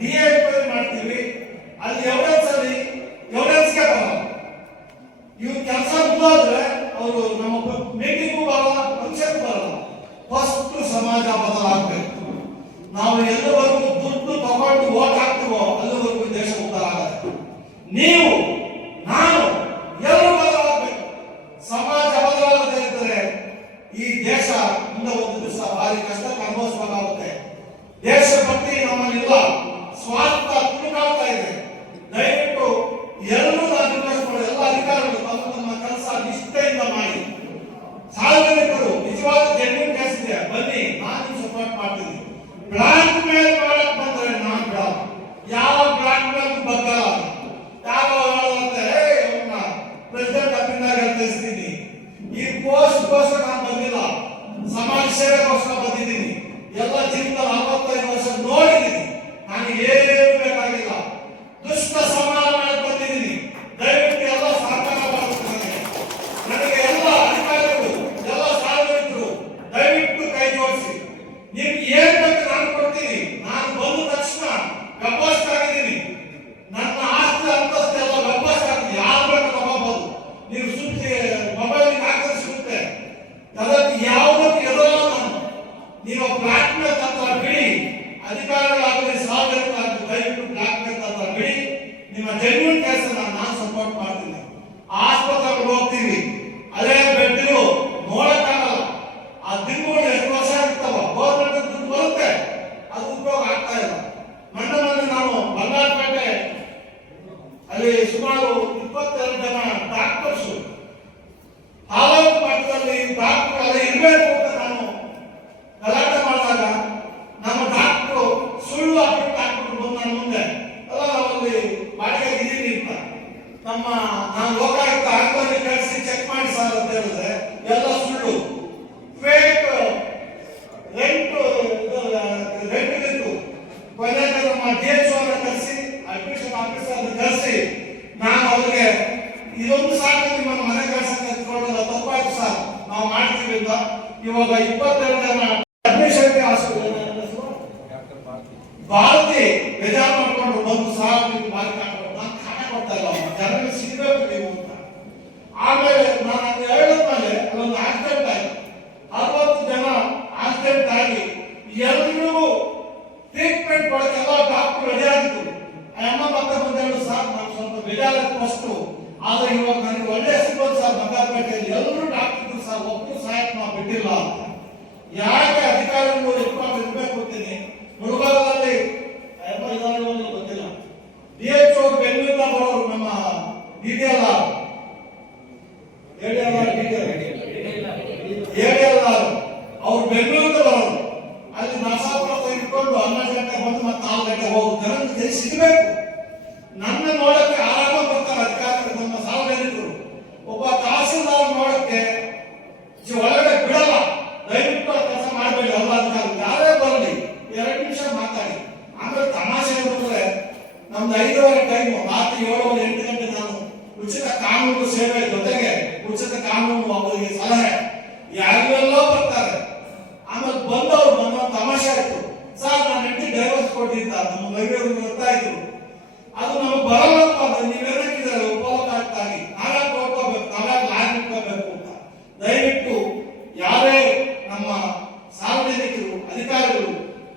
ಡಿಎನ್ಕ್ವೈರಿ ಮಾಡ್ತೀವಿ, ಅಲ್ಲಿ ಎವಿಡೆನ್ಸ್ಗೆ ಬರಲ್ಲ. ಇವ್ರು ಕೆಲಸ ಮುಗಿದ್ರೆ ಅವರು ನಮ್ಮ ಮೀಟಿಂಗು ಬರಲ್ಲ, ಫಂಕ್ಷನ್ ಬರಲ್ಲ. ಫಸ್ಟ್ ಸಮಾಜ ಬದಲಾಗಬೇಕು. ನಾವು ಎಲ್ಲವರೆಗೂ ದುಡ್ಡು ತಗೊಂಡು ಓಟ್ ಹಾಕ್ತೀವೋ ಅಲ್ಲಿವರೆಗೂ ದೇಶ ಉದ್ಧಾರ ಆಗುತ್ತೆ. ನೀವು ನಾನು ಎಲ್ಲರೂ ಬದಲಾಗಬೇಕು. ಸಮಾಜ ಬದಲಾಗದೇ ಇದ್ದರೆ ಈ ದೇಶ ಮುಂದೆ ಒಂದು ದಿವಸ ಭಾರಿ ಕಷ್ಟಕ್ಕೆ ಅನುಭವಿಸಬೇಕಾಗುತ್ತೆ. ದೇಶಭಕ್ತಿ ನಮ್ಮಲ್ಲಿಲ್ಲ, ಸ್ವಾರ್ಥ ತುಳುಕಾಗ್ತಾ ಇದೆ. ದಯವಿಟ್ಟು ಎಲ್ಲರೂ ನಾನು ರಿಕ್ವೆಸ್ಟ್ ಮಾಡಿ, ಎಲ್ಲ ಅಧಿಕಾರಿಗಳು ತಮ್ಮ ಕೆಲಸ ನಿಷ್ಠೆಯಿಂದ ಮಾಡಿ. ಸಾರ್ವಜನಿಕರು ನಿಜವಾದ ಜೆನ್ಯೂನ್ ಕೇಸ್ ಇದೆ, ಬನ್ನಿ ನಾನು ಸಪೋರ್ಟ್ ಮಾಡ್ತೀನಿ. ಬ್ಲಾಕ್ ಮೇಲ್ ಮಾಡಕ್ ಬಂದ್ರೆ ನಾನು ಬಿಡಲ್ಲ, ಯಾವ ಬ್ಲಾಕ್ ಮೇಲ್ ಬಗ್ಗಲ್ಲ. ಯಾವ ಹೇಳುತ್ತೆ ಪ್ರೆಸಿಡೆಂಟ್ ಅಭಿನಂದನೆ ಹೇಳ್ತಿದ್ದೀನಿ, ಈ ಪೋಸ್ಟ್ಗೋಸ್ಕರ ನಾನು ಬಂದಿಲ್ಲ, ಸಮಾಜ ಸೇವೆಗೋಸ್ಕರ ಬಂದಿದ್ದೀನಿ. ಎಲ್ಲ ಜೀವನದಲ್ಲಿ 45 ವರ್ಷ ನೋಡಿದ್ದೀನಿ, ನನಗೆ ಏನು ಬೇಕಾಗಿಲ್ಲ. ದುಷ್ಟ ಸಮಾನ ಮಾಡಕ್ ಬಂದಿದ್ದೀನಿ. ದಯವಿಟ್ಟು ಎಲ್ಲ ಸಹಕಾರ ಮಾಡುತ್ತಾರೆ. ನನಗೆ ಎಲ್ಲ ಅಧಿಕಾರಿಗಳು, ಎಲ್ಲ ಸಾರ್ವಜನಿಕರು ದಯವಿಟ್ಟು ಕೈ ಜೋಡಿಸಿ. ನಿಮ್ಗೆ ಏನ್ ಬೇಕು ನಾನು ಕೊಡ್ತೀನಿ. ನಾನು ಬಂದ ತಕ್ಷಣ ವ್ಯವಸ್ಥೆ ಆಗಿದ್ದೀನಿ. ನನ್ನ ಆಸ್ತಿ ಅಂತಸ್ತು ಎಲ್ಲ ವ್ಯವಸ್ಥೆ ಆಗ್ತೀನಿ. ಯಾರು ಬೇಕು ತಗೋಬಹುದು. ನೀವು ಸುತ್ತಿ ಮೊಬೈಲ್ ಹಾಕಿದ್ರೆ ಸಿಗುತ್ತೆ. ಅದಕ್ಕೆ ಯಾವುದಕ್ಕೆ ಎದುರಲ್ಲ ನಾನು. ನೀವು ಬ್ಲಾಕ್ ಮೇಲ್ ತಂತ್ರ ಬಿಡಿ. ಅಧಿಕಾರಿಗಳಾಗಲಿ ಸಾರ್ವಜನಿಕರಾಗಲಿ ದಯವಿಟ್ಟು ಬ್ಲಾಕ್ ಮೇಲ್ ತಂತ್ರ ಬಿಡಿ. ನಿಮ್ಮ ಜೆನ್ಯೂನ್ ಕೆಲಸನ ನಾನು ಸಪೋರ್ಟ್ ಮಾಡ್ತೀನಿ. ಆಸ್ಪತ್ರೆಗೆ ಹೋಗ್ತೀವಿ, ಅದೇ ಬೆಡ್ಗಳು ನೋಡಕ್ಕಾಗಲ್ಲ. ಆ ದಿನಗಳು ಎಷ್ಟು ವರ್ಷ ಇರ್ತಾವ, ಗೌರ್ಮೆಂಟ್ ದುಡ್ಡು ಬರುತ್ತೆ, ಅದು ಉಪಯೋಗ ಆಗ್ತಾ ಇಲ್ಲ. ಮೊನ್ನೆ ನಾವು ಬಂಗಾರಪೇಟೆ ಅಲ್ಲಿ ಸುಮಾರು 22 ಜನ ಡಾಕ್ಟರ್ಸ್ ತಾಲೂಕು ಮಟ್ಟದಲ್ಲಿ ಡಾಕ್ಟರ್ ಅದೇ ಇರಬೇಕು ಅಂತ ನಾನು ಗಲಾಟೆ ಮಾಡಿದಾಗ ನಮ್ಮ ಡಾಕ್ಟರು ಸುಳ್ಳು ಅಪ್ಡೇಟ್ ಹಾಕ್ಬಿಟ್ಟು ಬಂದು ನನ್ನ ಮುಂದೆ ಎಲ್ಲ ನಾವಲ್ಲಿ ಬಾಡಿಗೆ ಇದೀನಿ ಅಂತ ನಾನು ಲೋಕಾಯುಕ್ತ ಆಂದೋಲನ ಕಳಿಸಿ ಚೆಕ್ ಮಾಡಿ ಸರ್ ಅಂತ ಹೇಳಿದ್ರೆ ಎಲ್ಲ ಸುಳ್ಳು, ಫೇಕ್ ರೆಂಟ್ ಇತ್ತು. ಕೊನೆಗೆ ನಮ್ಮ DHO ಕಳಿಸಿ ಅಡ್ಮಿಷನ್ ಆಫೀಸರ್ ಕಳಿಸಿ ನಾನು ಅವ್ರಿಗೆ ಇದೊಂದು ಸಾಕು ನಿಮ್ಮ ಮನೆ ಕೆಲಸಕ್ಕೆ ತಪ್ಪಾಯ್ತು ಸರ್, ನಾವು ಮಾಡ್ತೀವಿ ಅಂತ. ಇವಾಗ 22 ಜನ ಅಡ್ಮಿಷನ್ ಭಾರತಿ ಬೇಜಾರು ಮಾಡ್ಕೊಂಡು ಬಂದು ಸಾರ್ ಬಾರಿ ಕಾಣ್ಕೊಂಡು ನಾನು ಕಾಟ ಕೊಡ್ತಾ ಇಲ್ಲ, ಜನರಿಗೆ ಸಿಗಬೇಕು ನೀವು ಅಂತ. ಆಮೇಲೆ ನಾನು ಅದು ಹೇಳಿದ್ಮೇಲೆ ಅದೊಂದು ಆಕ್ಸಿಡೆಂಟ್ ಆಯ್ತು. 60 ಜನ ಆಕ್ಸಿಡೆಂಟ್ ಆಗಿ ಎಲ್ಲರಿಗೂ ಟ್ರೀಟ್ಮೆಂಟ್ ಕೊಡಕ್ಕೆಲ್ಲ ಡಾಕ್ಟರ್ ರೆಡಿ ಆಗಿತ್ತು. ಅಮ್ಮ ಮತ್ತೆ ಬಂದೇಳು ಸರ್ ನಾನು ಸ್ವಲ್ಪ ಬೇಜಾರಾಯ್ತು ಫಸ್ಟು, ಆದ್ರೆ ಇವಾಗ ನನಗೆ ಒಳ್ಳೆ ಸಿಗೋದು ಸರ್. ಬಂಗಾರಪೇಟೆಯಲ್ಲಿ ಎಲ್ಲರೂ ಡಾಕ್ಟರ್ ಸರ್, ಒಬ್ಬರು ಸಹಾಯಕ್ಕೆ ನಾವು ಬಿಟ್ಟಿಲ್ಲ ಅಂತ. ಯಾಕೆ ಅಧಿಕಾರಿಗಳು ಇರ್ಬೇಕು ಅಂತೀನಿ. ಮುಳುಗಾಲದಲ್ಲಿ ಗೊತ್ತಿಲ್ಲ. DHO ಬೆಂಗಳೂರಿನ ಬರೋರು ನಮ್ಮ DDL ಅವ್ರು ಬೆಂಗಳೂರಿಗೆ ಬರೋರು, ಅಲ್ಲಿ ನರಸಾಪುರ ಇಟ್ಕೊಂಡು 12 ಗಂಟೆ ಬಂದು ಮತ್ತೆ 4 ಗಂಟೆ ಹೋಗುದು. ಜನರಿಗೆ ಸಿಗಬೇಕು. ನನ್ನ ನೋಡಕ್ಕೆ ಆರಾಮ ಬರ್ತಾರೆ ಅಧಿಕಾರಿಗಳು, ನಮ್ಮ ಸಾರ್ವಜನಿಕರು. ಒಬ್ಬ ತಹಸೀಲ್ದಾರ್ ನೋಡಕ್ಕೆ ಒಳಗಡೆ ಬಿಡಲ್ಲ. ದಯವಿಟ್ಟು ಕೆಲಸ ಮಾಡಬೇಡಿ. ಎಲ್ಲ ಅಧಿಕಾರಿ ಯಾರೇ ಬರಲಿ 2 ನಿಮಿಷ ಮಾತಾಡಿ. ಆಮೇಲೆ ತಮಾಷೆ ಅಂದ್ರೆ ನಮ್ದು 5:30 ಟೈಮು, ರಾತ್ರಿ 7:30 8 ಗಂಟೆ ನಾನು ಉಚಿತ ಕಾನೂನು ಸೇವೆ ಜೊತೆಗೆ ಉಚಿತ ಕಾನೂನು ಅವರಿಗೆ ಸಲಹೆ ಯಾರೆಲ್ಲ ಬರ್ತಾರೆ. ಆಮೇಲೆ ಬಂದವರು ತಮಾಷೆ ಆಯ್ತು, ಸರ್ ನಾನು ಹೆಂಡತಿ ಡೈವರ್ಸ್ ಕೊಟ್ಟಿದ್ದ ನಮ್ಮ ಮಹಿಳೆಯರು ಬರ್ತಾ ಇದ್ರು, ಅದು ನಮಗೆ ಬರಲ್ಲಪ್ಪ ಅಂದ್ರೆ ನೀವೇನಾಕಿದ್ದಾರೆ ಉಪಲೋಕಾಗಿ ನಾವೇ ಕೊಡ್ಕೋಬೇಕು, ನಾವೇ ಲಾಗ್ ಇಟ್ಕೋಬೇಕು ಅಂತ. ದಯವಿಟ್ಟು ಯಾರೇ ನಮ್ಮ ಸಾರ್ವಜನಿಕರು ಅಧಿಕಾರಿಗಳು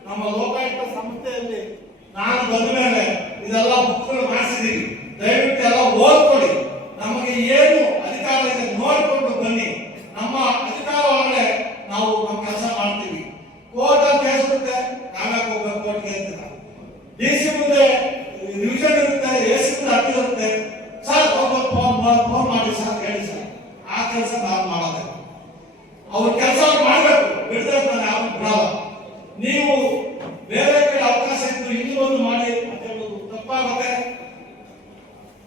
ನಮ್ಮ ಲೋಕಾಯುಕ್ತ ಸಂಸ್ಥೆಯಲ್ಲಿ ನಾನು ಬಂದ ಮೇಲೆ ಇದೆಲ್ಲ ಬುಕ್ಗಳು ಮಾಡಿಸಿದೀವಿ, ದಯವಿಟ್ಟು ಎಲ್ಲ ಓದ್ಕೊಡಿ. ನಮಗೆ ಏನು ಅಧಿಕಾರ ಇದೆ ನೋಡ್ಕೊಂಡು ಬನ್ನಿ. ನಮ್ಮ ಅಧಿಕಾರ ಒಳಗಡೆ ನಾವು ನಮ್ಮ ಕೆಲಸ ಮಾಡ್ತೀವಿ. ಕೋರ್ಟ್ ಅಂತ ಹೇಳಿರುತ್ತೆ, ನಾವ್ಯಾಕೆ ಹೋಗ್ಬೇಕು ಕೋರ್ಟ್ಗೆ ಅಂತ. ಡಿಸಿ ಮುಂದೆ ರಿವಿಷನ್ ಇರುತ್ತೆ, ಎಸಿ ಮುಂದೆ ಅಪೀಲ್ ಇರುತ್ತೆ. ಸರ್ ಫೋನ್ ಮಾಡಿ ಸರ್ ಹೇಳಿ ಸರ್, ಆ ಕೆಲಸ ನಾವು ಮಾಡೋದು. ಅವ್ರ ಕೆಲಸ ಮಾಡಬೇಕು, ಬಿಡದೆ ನಾನು ಯಾರು ಬಿಡಲ್ಲ. ನೀವು ಬೇರೆ ಕಡೆ ಅವಕಾಶ ಇದ್ದು ಇಲ್ಲಿ ಒಂದು ಮಾಡಿ ಅಂತ ಹೇಳೋದು ತಪ್ಪಾಗುತ್ತೆ.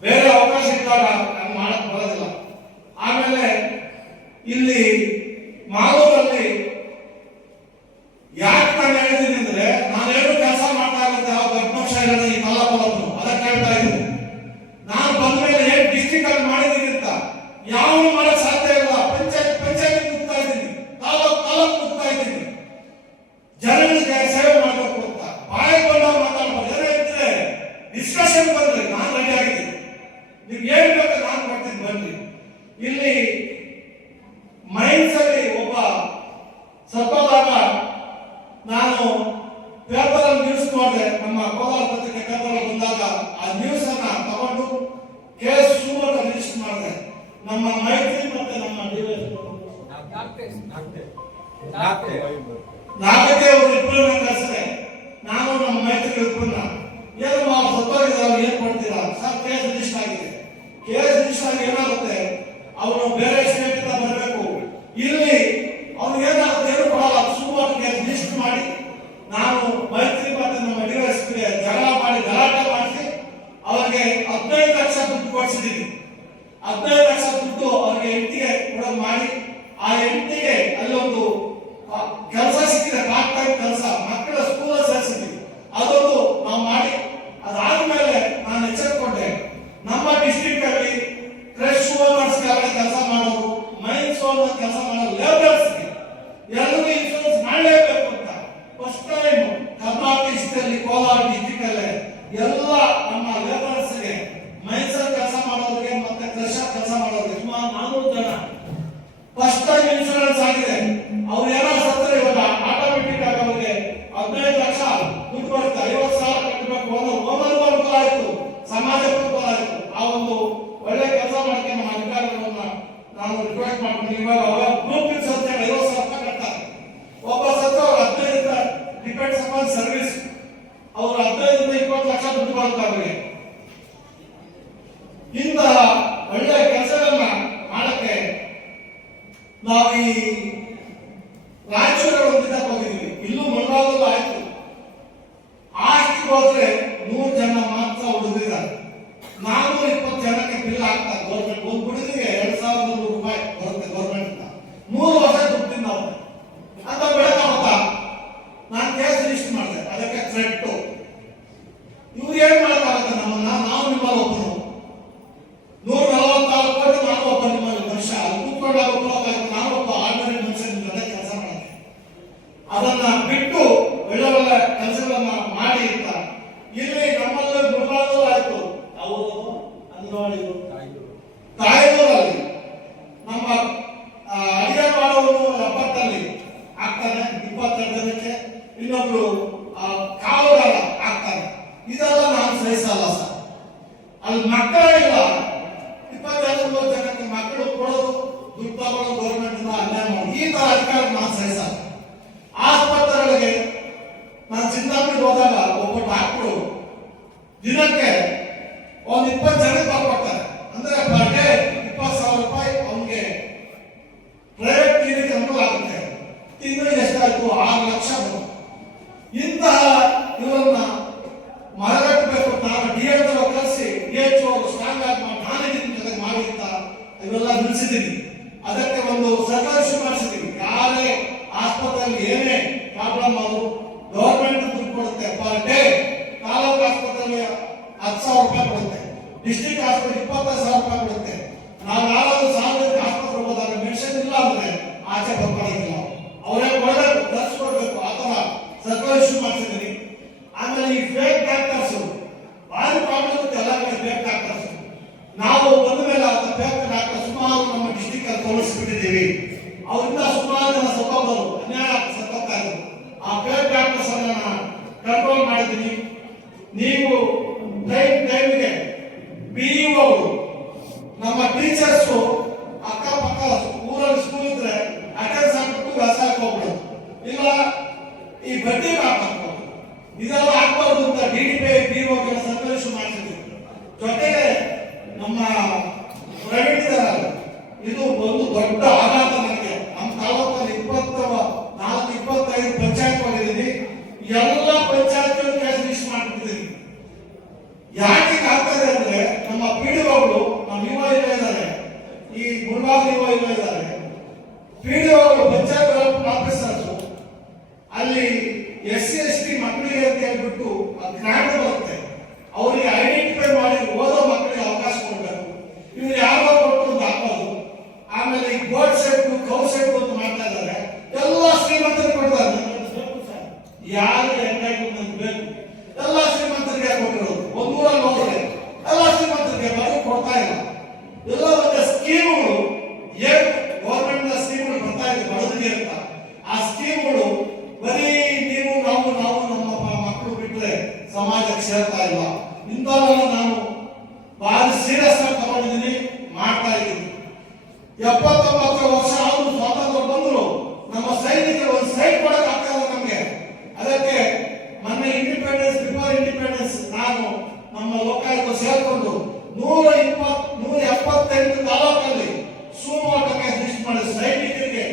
ಬೇರೆ ಅವಕಾಶ ಇದ್ದಾಗ ನಾನು ಮಾಡಕ್ ಬರೋದಿಲ್ಲ. ಆಮೇಲೆ ಇಲ್ಲಿ ಮಾಲೂರಲ್ಲಿ ಯಾಕೆ ನಾನು ಹೇಳಿದ್ದೀನಿ ಅಂದ್ರೆ, ನಾನು ಏನು ಕೆಲಸ ಮಾಡ್ತಾ ಇರುತ್ತೆ ಯಾವ ಗರ್ಭಂಶ ಇರೋದು ಈ ಕಲಾಪವನ್ನು ಅದಕ್ಕೆ ಹೇಳ್ತಾ ಇದ್ದೀನಿ. ನಾನು ಬಂದ ಮೇಲೆ ಏನ್ ಡಿಸ್ಟ್ರಿಕ್ಟ್ ಅಲ್ಲಿ ಮಾಡಿದೀನಿ ಅಂತ ಯಾವ ಮಾಡಕ್ ಸಾಧ್ಯ ಇಲ್ಲ. ಪಂಚಾಯತ್ ಮುಗ್ತಾ ಇದ್ದೀನಿ, ತಾಲೂಕ್ ಮುಗ್ತಾ ಇದ್ದೀನಿ. ಜನರಿಗೆ ಸೇವೆ ಮಾಡಬೇಕು ಅಂತ ಬಾಯಿ ಬಂದವ್ರು ಮಾತಾಡ್ಬೋದು. ಏನೋ ಇದ್ರೆ ಡಿಸ್ಕಷನ್ ಬಂದ್ರಿ, ನಾನು ರೆಡಿ ಆಗಿದ್ದೀನಿ. ನೀವು ಏನ್ ಬೇಕು ನಾನು ಕೊಡ್ತೀನಿ ಬನ್ನಿ. ಇಲ್ಲಿ ಮೈನ್ಸ್ ಅಲ್ಲಿ ಒಬ್ಬ ಸತ್ತೋದಾಗ ನಾನು ಪೇಪರ್ ಅಲ್ಲಿ ನ್ಯೂಸ್ ನೋಡಿದೆ. ನಮ್ಮ ಕೋಲಾರ ಪತ್ರಿಕೆ ಪೇಪರ್ ಅಲ್ಲಿ ಬಂದಾಗ ಆ ನ್ಯೂಸ್ ಅನ್ನ ತಗೊಂಡು ಕೇಸ್ ಸುಮಾರು ರಿಜಿಸ್ಟರ್ ಮಾಡಿದೆ. ನಮ್ಮ ಮೈತ್ರಿ ಮತ್ತೆ ನಮ್ಮ ನಾಗತೆ ಅವರು ಇಬ್ಬರನ್ನ ಕಳಿಸಿದೆ. ನಾನು ನಮ್ಮ ಮೈತ್ರಿ ಇಬ್ಬರನ್ನ ಏನು ಸತ್ತೋಗಿದ್ದಾರೆ ಏನ್ ಕೊಡ್ತೀರಾ ಸರ್, ಕೇಸ್ ರಿಜಿಸ್ಟರ್ ಆಗಿದೆ. ಕೇಸ್ ರಿಜಿಸ್ಟರ್ ಆಗಿ ಏನಾಗುತ್ತೆ, ಅವರು ಬೇರೆ ಸ್ಟೇಟ್ ಇಂದ ಬರಬೇಕು. ಇಲ್ಲಿ ಅವ್ರು ಏನಾಗುತ್ತೆ ಏನು ಕೊಡಲ್ಲ. ಸುಮಾರು ಕೇಸ್ ರಿಜಿಸ್ಟರ್ ಮಾಡಿ ನಾನು ಮೈತ್ರಿ ಮತ್ತೆ ನಮ್ಮ ಡಿವೈಎಸ್ಪಿಗೆ ಜಗಳ ಮಾಡಿ ಗಲಾಟೆ ಮಾಡಿಸಿ ಅವರಿಗೆ 15 ಲಕ್ಷ ದುಡ್ಡು ಕೊಡಿಸಿದ್ದೀನಿ. 15 ಲಕ್ಷ ದುಡ್ಡು ಅವರಿಗೆ ಹೆಂಡತಿಗೆ ಕೊಡೋದು ಮಾಡಿ, ಆ ಹೆಂಡತಿಗೆ ಅಲ್ಲೊಂದು ಕೆಲಸ ಸಿಕ್ಕಿದೆ, ಪಾರ್ಟ್ ಟೈಮ್ ಕೆಲಸ, ಮಕ್ಕಳ ಸ್ಕೂಲ್ ಸೇರಿಸಿದ್ವಿ. ಅದೊಂದು ನಾವು ಮಾಡಿ ಅದಾದ್ಮೇಲೆ ನಾನು ಎಚ್ಚರಿಕೊಂಡೆ, ನಮ್ಮ ಡಿಸ್ಟ್ರಿಕ್ಟ್ ಅಲ್ಲಿ ಕ್ರಶ್ ಓನರ್ಸ್ ಕೆಲಸ ಮಾಡೋರು, ಮೈನ್ಸ್ ಓನರ್ ಕೆಲಸ ಮಾಡೋರು, ಲೇಬರ್ಸ್ಗೆ ಎಲ್ಲರಿಗೂ ಇನ್ಶೂರೆನ್ಸ್ ಮಾಡಲೇಬೇಕು ಅಂತ ಫಸ್ಟ್ ಟೈಮ್ ಕರ್ನಾಟಕದಲ್ಲಿ ಕೋಲಾರ ಡಿಸ್ಟ್ರಿಕ್ಟ್ ಅಲ್ಲೇ ಎಲ್ಲ ನಮ್ಮ ಲೇಬರ್ಸ್ಗೆ, ಮೈನ್ಸ್ ಕೆಲಸ ಮಾಡೋರಿಗೆ ಮತ್ತೆ ಕ್ರಶ್ ಕೆಲಸ ಮಾಡೋರಿಗೆ ಸುಮಾರು 400 ಜನ ಫಸ್ಟ್ ಟೈಮ್ ಇನ್ಶೂರೆನ್ಸ್ ಆಗಿದೆ. ಅವ್ರು ಏನೋ ಸತ್ತರೆ ಇವಾಗ ಆಟೋಮೆಟಿಕ್ ಆಗಿ ಅವರಿಗೆ 15 ಲಕ್ಷ ದುಡ್ಡು ಬರುತ್ತೆ. 50,000 ಕಟ್ಟಬೇಕು. ಓನರ್ಗೂ ಅನುಕೂಲ ಆಯ್ತು, ಸಮಾಜಕ್ಕೂ ಅನುಕೂಲ ಆಯ್ತು. ಆ ಒಂದು ಒಳ್ಳೆ ಕೆಲಸ ಮಾಡಕ್ಕೆ ನಮ್ಮ ಅಧಿಕಾರಿಗಳನ್ನ ನಾನು ರಿಕ್ವೆಸ್ಟ್ ಮಾಡ್ತೀನಿ. ಇವಾಗ ಗ್ರೂಪ್ ಸಂಸ್ಥೆ 50,000 ರೂಪಾಯಿ ಕಟ್ತಾರೆ. ಒಬ್ಬ ಸತ್ತು ಅವ್ರು 15 ಡಿಪೆಂಡ್ಸ್ ಅಪಾನ್ ಸರ್ವಿಸ್, ಅವ್ರು 15 ರಿಂದ 20 ಲಕ್ಷ ದುಡ್ಡು ಬರುತ್ತೆ ಅವರಿಗೆ. ಇಂತಹ ಒಳ್ಳೆ ಕೆಲಸಗಳನ್ನ ಮಾಡಕ್ಕೆ ನಾವು ಈ ರಾಯಚೂರು ಒಂದಿದ್ದಾಗ ಹೋಗಿದ್ವಿ. ಇಲ್ಲೂ ಮಂಗಳೂರಲ್ಲೂ ಆಯ್ತು. ಆಸ್ತಿಗೆ ಹೋದ್ರೆ 100 ಜನ ಮಾತ್ರ ಉಳಿದಿದ್ದಾರೆ. 420 ಜನಕ್ಕೆ ಬಿಲ್ ಆಗ್ತಾರೆ ಗೌರ್ಮೆಂಟ್. ಒಂದು ಹುಡುಗಿಗೆ 2,300 ರೂಪಾಯಿ ಬರುತ್ತೆ ಗೌರ್ಮೆಂಟ್. 3 ವರ್ಷ ದುಡ್ಡಿಂದ ಅವ್ರು ಅಂತ ಬೆಳಕ ಹೋಗ್ತಾ ನಾನು ಕೇಸ್ ರಿಜಿಸ್ಟರ್ ಮಾಡಿದೆ. ಅದಕ್ಕೆ ಥ್ರೆಟ್ ಇವ್ರು ಏನ್ ಮಾಡಕ್ಕಾಗುತ್ತೆ ನಮ್ಮನ್ನ, ನಾವು ನಿಮ್ಮಲ್ಲಿ ಒಬ್ಬನು 144 ಕೋಟಿ, ನಾನು ಒಬ್ಬ ನಿಮ್ಮಲ್ಲಿ ವರ್ಷ ಅಲ್ಲಿ ಕೂತ್ಕೊಂಡಾಗ ನಾನು ಒಬ್ಬ ಆರ್ಡಿನರಿ ಇವೆಲ್ಲ ನಿಲ್ಲಿಸಿದ್ದೀವಿ. ಅದಕ್ಕೆ ಒಂದು ಸರ್ಕಾರ ಶುರು ಮಾಡಿಸಿದ್ದೀವಿ. ಯಾರೇ ಆಸ್ಪತ್ರೆಯಲ್ಲಿ ಏನೇ ಪ್ರಾಬ್ಲಮ್ ಆದರೂ ಗವರ್ಮೆಂಟ್ ದುಡ್ಡು ಕೊಡುತ್ತೆ. ಪರ್ ಡೇ ತಾಲೂಕು ಆಸ್ಪತ್ರೆಯಲ್ಲಿ 10,000 ರೂಪಾಯಿ ಕೊಡುತ್ತೆ, ಡಿಸ್ಟ್ರಿಕ್ಟ್ ಆಸ್ಪತ್ರೆ 25,000 ರೂಪಾಯಿ ಕೊಡುತ್ತೆ. ನಾವು ಯಾರಾದ್ರೂ ಸಾರ್ವಜನಿಕ ಆಸ್ಪತ್ರೆ ಹೋದಾಗ ಮೆಡಿಸಿನ್ ಇಲ್ಲ ಅಂದ್ರೆ ಆಚೆ ಬರ್ಕೊಳ್ಳೋದಿಲ್ಲ, ಅವರೇ ಕೊಡಬೇಕು, ತರಿಸ್ಕೊಡ್ಬೇಕು. ಆ ತರ ಸರ್ಕಾರ ಶುರು ಮಾಡಿಸಿದ್ದೀವಿ. ಆಮೇಲೆ ಈ ಫೇಕ್ ಡಾಕ್ಟರ್ಸ್ ಭಾರಿ ಪ್ರಾಬ್ಲಮ್ ಇರುತ್ತೆ ಎಲ್ಲ ಕಡೆ. ಫೇಕ್ ಡಾಕ್ಟರ್ಸ್ ನಾವು ಬಂದ ಮೇಲೆ ಅಂತ ಫೇಕ್ ಡಾಕ್ಟರ್ ಸುಮಾರು ನಮ್ಮ ಡಿಸ್ಟ್ರಿಕ್ಟ್ ಅಲ್ಲಿ ತೋರಿಸ್ಬಿಟ್ಟಿದ್ದೀವಿ. ಅವರಿಂದ ಸುಮಾರು ಜನ ಸತ್ತೋದ್ರು, ಅನ್ಯಾಯ ಸತ್ತೋಗ್ತಾ ಇದ್ರು. ಆ ಫೇಕ್ ಡಾಕ್ಟರ್ಸ್ ಅನ್ನ ಕಂಟ್ರೋಲ್ ಮಾಡಿದ್ದೀನಿ. ನೀವು ಟೈಮ್ಗೆ ಬಿಇಒಗಳು ನಮ್ಮ ಟೀಚರ್ಸ್ ಅಕ್ಕಪಕ್ಕ ಊರಲ್ಲಿ ಸ್ಕೂಲ್ ಇದ್ರೆ ಅಟೆಂಡ್ಸ್ ಹಾಕ್ಬಿಟ್ಟು ವ್ಯವಸಾಯಕ್ಕೆ ಹೋಗ್ಬಿಡೋದು, ಇಲ್ಲ ಈ ಬಡ್ಡಿ ಹಾಕ್ಬೇಕು, ಇದೆಲ್ಲ ಹಾಕ್ಬಾರ್ದು ಅಂತ DDP ಬಿಇಒಗಳ ಸಂದೇಶ ಮಾಡಿಸಿದ್ವಿ. ಜೊತೆಗೆ ನಮ್ಮ ಪ್ರೈವೇಟ್ ಇದಾರಲ್ಲ, ಇದು ಒಂದು ದೊಡ್ಡ ಆಘಾತ ನನಗೆ. ನಮ್ಮ ತಾಲೂಕಲ್ಲಿ 25 ಪಂಚಾಯತ್ ಮಾಡಿದ್ದೀನಿ. ಎಲ್ಲ ಪಂಚಾಯತ್ ಕೇಸ್ ರಿಜಿಸ್ಟರ್ ಮಾಡ್ಬಿಟ್ಟಿದ್ದೀನಿ. ಯಾಕೆ ಆಗ್ತದೆ ಅಂದ್ರೆ ನಮ್ಮ ಪಿಡಿಒಗಳು, ನಮ್ಮ ಯುವ ಇದ್ದಾರೆ, ಈ ಮುಳಬಾಗ ಯುವ ಇದ್ದಾರೆ, ಪಿಡಿಒಗಳು ಪಂಚಾಯತ್ ಡೆವಲಪ್ಮೆಂಟ್ ಆಫೀಸರ್ಸ್ ಅಲ್ಲಿ SC/ST ಮಕ್ಕಳಿಗೆ ಅಂತ ಹೇಳ್ಬಿಟ್ಟು ಗ್ರಾಂಟ್ ಬರುತ್ತೆ, ಅವರಿಗೆ ಐಡೆಂಟಿಫೈ ಮಾಡಿ ಓದೋ ಮಕ್ಕಳಿಗೆ ಅವಕಾಶ ಕೊಡಬೇಕು. ಇವ್ರು ಯಾರೋ ಕೊಟ್ಟು ಒಂದು ಹಾಕೋದು. ಆಮೇಲೆ ಈ ಗೋಲ್ಡ್ ಸೆಟ್ ಕೌ ಸೆಟ್ ಅಂತ ಮಾಡ್ತಾ ಇದ್ದಾರೆ. ಎಲ್ಲ ಶ್ರೀಮಂತರಿಗೆ ಕೊಡ್ತಾರೆ. ಯಾರು ಎಂಟೈಟ್ಮೆಂಟ್ ಬೇಕು ಎಲ್ಲ ಶ್ರೀಮಂತರಿಗೆ ಕೊಟ್ಟಿರೋದು. ಒಂದು ಊರಲ್ಲಿ ಹೋದ್ರೆ ಎಲ್ಲ ಶ್ರೀಮಂತರಿಗೆ ಬರೀ ಕೊಡ್ತಾ ಇಲ್ಲ. ಎಲ್ಲ ಒಂದು ಸ್ಕೀಮ್ಗಳು ಏನು ಗೌರ್ಮೆಂಟ್ ಸ್ಕೀಮ್ಗಳು ಬರ್ತಾ ಇದೆ ಬಡವರಿಗೆ ಅಂತ. ಆ ಸ್ಕೀಮ್ಗಳು ಬರೀ ನೀವು ನಾವು ನಮ್ಮ ಮಕ್ಕಳು ಬಿಟ್ಟರೆ ಸಮಾಜಕ್ಕೆ ಸೇರ್ತಾ ಇಲ್ಲ. ಇಂಥವೆಲ್ಲ ನಾನು ಭಾರಿ ಸೀರಿಯಸ್ ಆಗಿ ತಗೊಂಡಿದ್ದೀನಿ, ಮಾಡ್ತಾ ಇದ್ದೀನಿ. 79 ವರ್ಷ ಆದ್ರೂ ಸ್ವಾತಂತ್ರ್ಯ ಬಂದ್ರು ನಮ್ಮ ಸೈನಿಕರು ಒಂದು ಸೈಟ್ ಕೊಡಕ್ ಆಗ್ತಾ ಇಲ್ಲ ನಮ್ಗೆ. ಅದಕ್ಕೆ ಮೊನ್ನೆ ಬಿಫೋರ್ ಇಂಡಿಪೆಂಡೆನ್ಸ್ ನಾನು ನಮ್ಮ ಲೋಕಾಯುಕ್ತ ಸೇರ್ಕೊಂಡು 178 ತಾಲೂಕಲ್ಲಿ ಸುಮೋಟಕ್ಕೆ ಲಿಸ್ಟ್ ಮಾಡಿ ಸೈನಿಕರಿಗೆ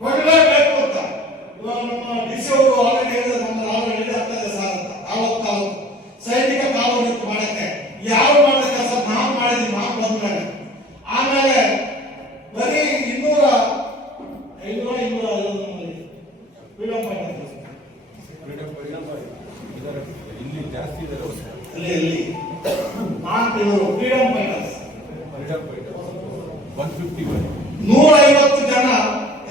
ಕೊಡಲೇಬೇಕು ಅಂತ. ಇವಾಗ ನಮ್ಮ DC ಅವರು ಆಲ್ರೆಡಿ ಹೇಳಿದ್ರೆ ನಮ್ಮ ಆಲ್ರೆಡಿ ಆಗ್ತಾ ಇದೆ ಸರ್ ಅಂತ. ತಾಲೂಕು ಸೈನಿಕ ಕಾನೂನು ಮಾಡಕ್ಕೆ ಯಾರು ಮಾಡಕ್ಕೆ ಸರ್ ನಾವು ಮಾಡಿದ್ವಿ. ನಾವು ಬಂದ್ಮೇಲೆ ಆಮೇಲೆ ಬರೀ 200 ಫ್ರೀಡಮ್ ಫೈಟರ್ ಇಲ್ಲಿ ಜಾಸ್ತಿ ಇದ್ದಾರೆ. ಅಲ್ಲಿ ನಾನು ಫ್ರೀಡಮ್ ಫೈಟರ್ಸ್ 150 ಜನ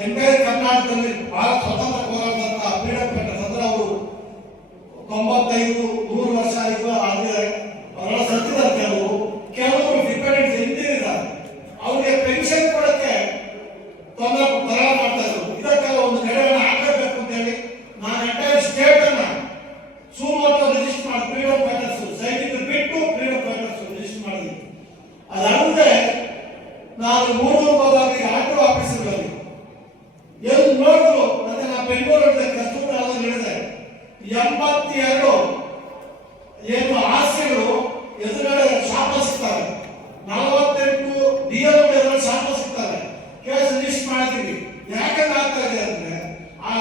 ಎಂಟೈರ್ ಕರ್ನಾಟಕದಲ್ಲಿ ಭಾರತ ಸ್ವತಂತ್ರ ಹೋರಾಟದಂತ ಫ್ರೀಡಮ್ ಫೈಟರ್ಸ್ ಅಂದ್ರೆ ಅವರು 95-100 ವರ್ಷ ಆಗಿದೆ. ಅವರೆಲ್ಲ ಸತ್ತಿದ್ದಾರೆ. ಕೆಲವರು ಡಿಪೆಂಡೆಂಟ್ಸ್ ಎಂದಿದ್ದಾರೆ. ಅವ್ರಿಗೆ ಪೆನ್ಷನ್ ಕೊಡಕ್ಕೆ ತೊಂದರೆ ಮಾಡ್ತಾ ಇದ್ರು. ಇದಕ್ಕೆಲ್ಲ ಒಂದು ಕಡೆಯನ್ನು ಹಾಕಬೇಕು ಅಂತ ಹೇಳಿ ನಾನು ಎಂಟೈರ್ ಸ್ಟೇಟ್ ಅನ್ನ ಸುಮೋಟೋ ರಿಜಿಸ್ಟರ್ ಮಾಡಿ ಫ್ರೀಡಮ್ ಫೈಟರ್ಸ್ ಸೈನಿಕರು ಬಿಟ್ಟು ಫ್ರೀಡಮ್ ಫೈಟರ್ಸ್ ರಿಜಿಸ್ಟರ್ ಮಾಡಿದ್ವಿ. ಅದಲ್ಲದೆ ನಾನು 3 ಹೋದಾಗ ಆಟೋ ಆಫೀಸರ್ಗಳಲ್ಲಿ ಎಲ್ಲಿ ನೋಡಿದ್ರು ಮತ್ತೆ ನಾ ಬೆಂಗಳೂರಲ್ಲಿ ಕಸ್ತೂರಿ ಎಲ್ಲ ಹೇಳಿದೆ 82 ಏನು ಆಸೆಗಳು ಎದುರುಗಡೆ ಶಾಪ ಸಿಗ್ತವೆ, 48 DL ಎದುರು ಶಾಪ ಸಿಗ್ತವೆ. ಕೇಸ್ ರಿಜಿಸ್ಟರ್ ಮಾಡಿದ್ದೀವಿ. ಯಾಕಂದ್ರೆ ಆಗ್ತಾ ಇದೆ ಅಂದ್ರೆ ಆ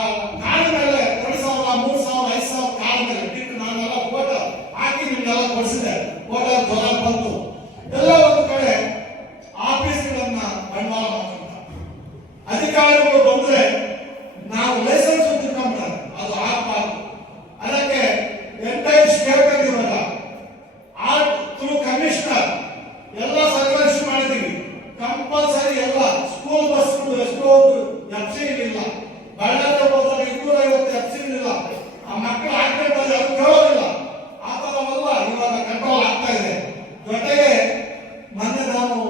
ಕಾಲ ಮೇಲೆ 2,000, 3,000, 5,000 ಕಾಲ ಮೇಲೆ ಟಿಕ್ ನಾನೆಲ್ಲ ಫೋಟೋ ಹಾಕಿ ನಿಮ್ಗೆಲ್ಲ ಕೊಡಿಸಿದೆ. ಫೋಟೋ ಜ್ವರ ಬಂತು. ಎಲ್ಲ ಒಂದು ಕಡೆ ಆಫೀಸ್ಗಳನ್ನ ಬಂಡವಾಳ ಮಾಡ್ತಾರೆ. ಅಧಿಕಾರಿಗಳು ಬಂದ್ರೆ ನಾವು ಲೈಸೆನ್ಸ್ ತಿಳ್ಕೊಂತಾರೆ, ಅದು ಆಗಬಾರ್ದು. ಅದಕ್ಕೆ ಎಂಟೈರ್ ಸ್ಟೇಟ್ ಆಗಿರುವಾಗ ಥ್ರೂ ಕಮಿಷನರ್ ಎಲ್ಲ ಸರ್ಕಾರ ಶುರು ಮಾಡಿದ್ದೀವಿ. ಕಂಪಲ್ಸರಿ ಎಲ್ಲ ಸ್ಕೂಲ್ ಬಸ್ಗಳು ಎಷ್ಟೋ FC ಇಲ್ಲ. ಬಳ್ಳಾರಿ ಹೋದ್ರೆ 250 FC ಇಲ್ಲ. ಆ ಮಕ್ಕಳು ಆಕ್ಸಿಡೆಂಟ್ ಆದ್ರೆ ಅದು ಕೇಳೋದಿಲ್ಲ. ಆ ಥರವೆಲ್ಲ ಇವಾಗ ಕಂಟ್ರೋಲ್ ಆಗ್ತಾ ಇದೆ. ಜೊತೆಗೆ ಮೊನ್ನೆ ನಾವು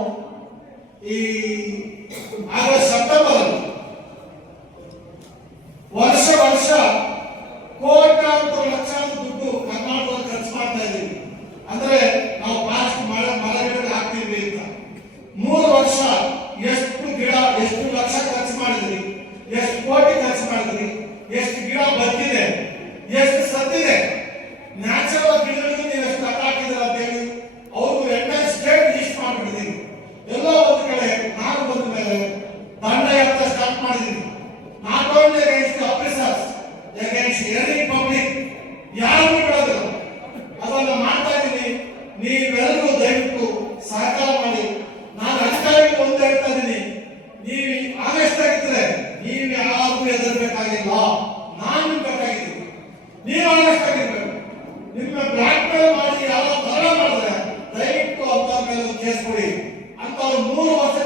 ಈ ಆಗಸ್ಟ್ ಸೆಪ್ಟೆಂಬರ್ ವರ್ಷ ಕೋಟ್ಯಾಂತರ ಲಕ್ಷಾಂತರ ದುಡ್ಡು ಕರ್ನಾಟಕದಲ್ಲಿ ಖರ್ಚು ಮಾಡ್ತಾ ಇದ್ದೀವಿ. ಅಂದ್ರೆ ನಾವು ಫಾಸ್ಟ್ ಮರಗಿಡ ಹಾಕ್ತೀವಿ ಅಂತ 3 ವರ್ಷ ಎಷ್ಟು ಗಿಡ ಎಷ್ಟು ಲಕ್ಷ ಖರ್ಚು ಮಾಡಿದ್ರಿ, ಎಷ್ಟು ಕೋಟಿ ಖರ್ಚು ಮಾಡಿದ್ರಿ, ಎಷ್ಟು ಗಿಡ ಬದುಕಿದೆ, ಎಷ್ಟು ಸತ್ತಿದೆ, ನ್ಯಾಚುರಲ್ ಗಿಡಗಳಿಗೆ ನೀವು ಎಷ್ಟು ಹಾಕಿದ್ರೆ ಅಂತ ಹೇಳಿ ಅವ್ರಿಗೂ ಎಂಟೈರ್ ಸ್ಟೇಟ್ ಲಿಸ್ಟ್ ಮಾಡ್ಬಿಟ್ಟಿದ್ದೀವಿ. ಎಲ್ಲ ಒಂದು ಕಡೆ ನಾನು ಬಂದ ಮೇಲೆ ದಂಡ ಯಾತ್ರೆ ಸ್ಟಾರ್ಟ್ ಮಾಡಿದ್ದೀನಿ. Not only against officers, against any public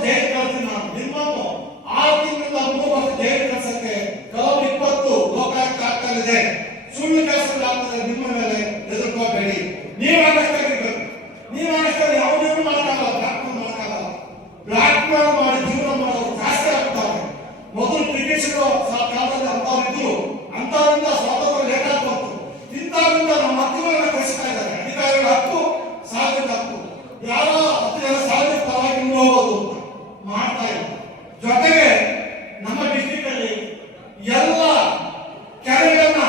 jail ಕಳಿಸ್ತೀನಿ ನಾನು. ನಿಮ್ಮನ್ನು 6 ತಿಂಗಳಿಂದ 3 ವರ್ಷ ಜೈಲು ಕಳಿಸಕ್ಕೆ ಕೆಲವು 20 ಲೋಕಾಯುಕ್ತ ಆಗ್ತಾ ಸುಳ್ಳು ಕೆಲಸಗಳು ಆಗ್ತದೆ. ನಿಮ್ಮ ಮೇಲೆ ಹೆದರ್ಕೋಬೇಡಿ. ನೀವು ಆಗಷ್ಟಾಗಿರ್ಬೇಕು. ನೀವು ಆಗಷ್ಟಾಗಿ ಯಾವುದೇನು ಮಾಡೋಕ್ಕಾಗಲ್ಲ. ಬ್ಲಾಕ್ ಮೇಲ್ ಮಾಡಿ ಜೀವನ ಮಾಡೋದು ಜಾಸ್ತಿ ಆಗ್ತಾರೆ. ಮೊದಲು ಬ್ರಿಟಿಷರು ಕಾಲದಲ್ಲಿ ಅಂತವ್ರಿದ್ರು, ಅಂತವರಿಂದ ಸ್ವಾತಂತ್ರ್ಯ ಲೇಟ್ ಆಗ್ಬಾರ್ದು. ಇಂಥವರಿಂದ ನಮ್ಮ ಹಕ್ಕುಗಳನ್ನ ಕಳಿಸ್ತಾ ಇದ್ದಾರೆ. ಅಧಿಕಾರಿಗಳ ಹಕ್ಕು, ಸಾರ್ವಜನಿಕ ಹಕ್ಕು. ಯಾರೋ 10 ಜನ ಸಾರ್ವಜನಿಕ ಪರವಾಗಿ ಹೋಗೋದು ಮಾಡ್ತಾ ಇಲ್ಲ. ಜೊತೆಗೆ ನಮ್ಮ ಡಿಸ್ಟ್ರಿಕ್ಟ್ ಅಲ್ಲಿ ಎಲ್ಲ ಕೆರೆಗಳನ್ನ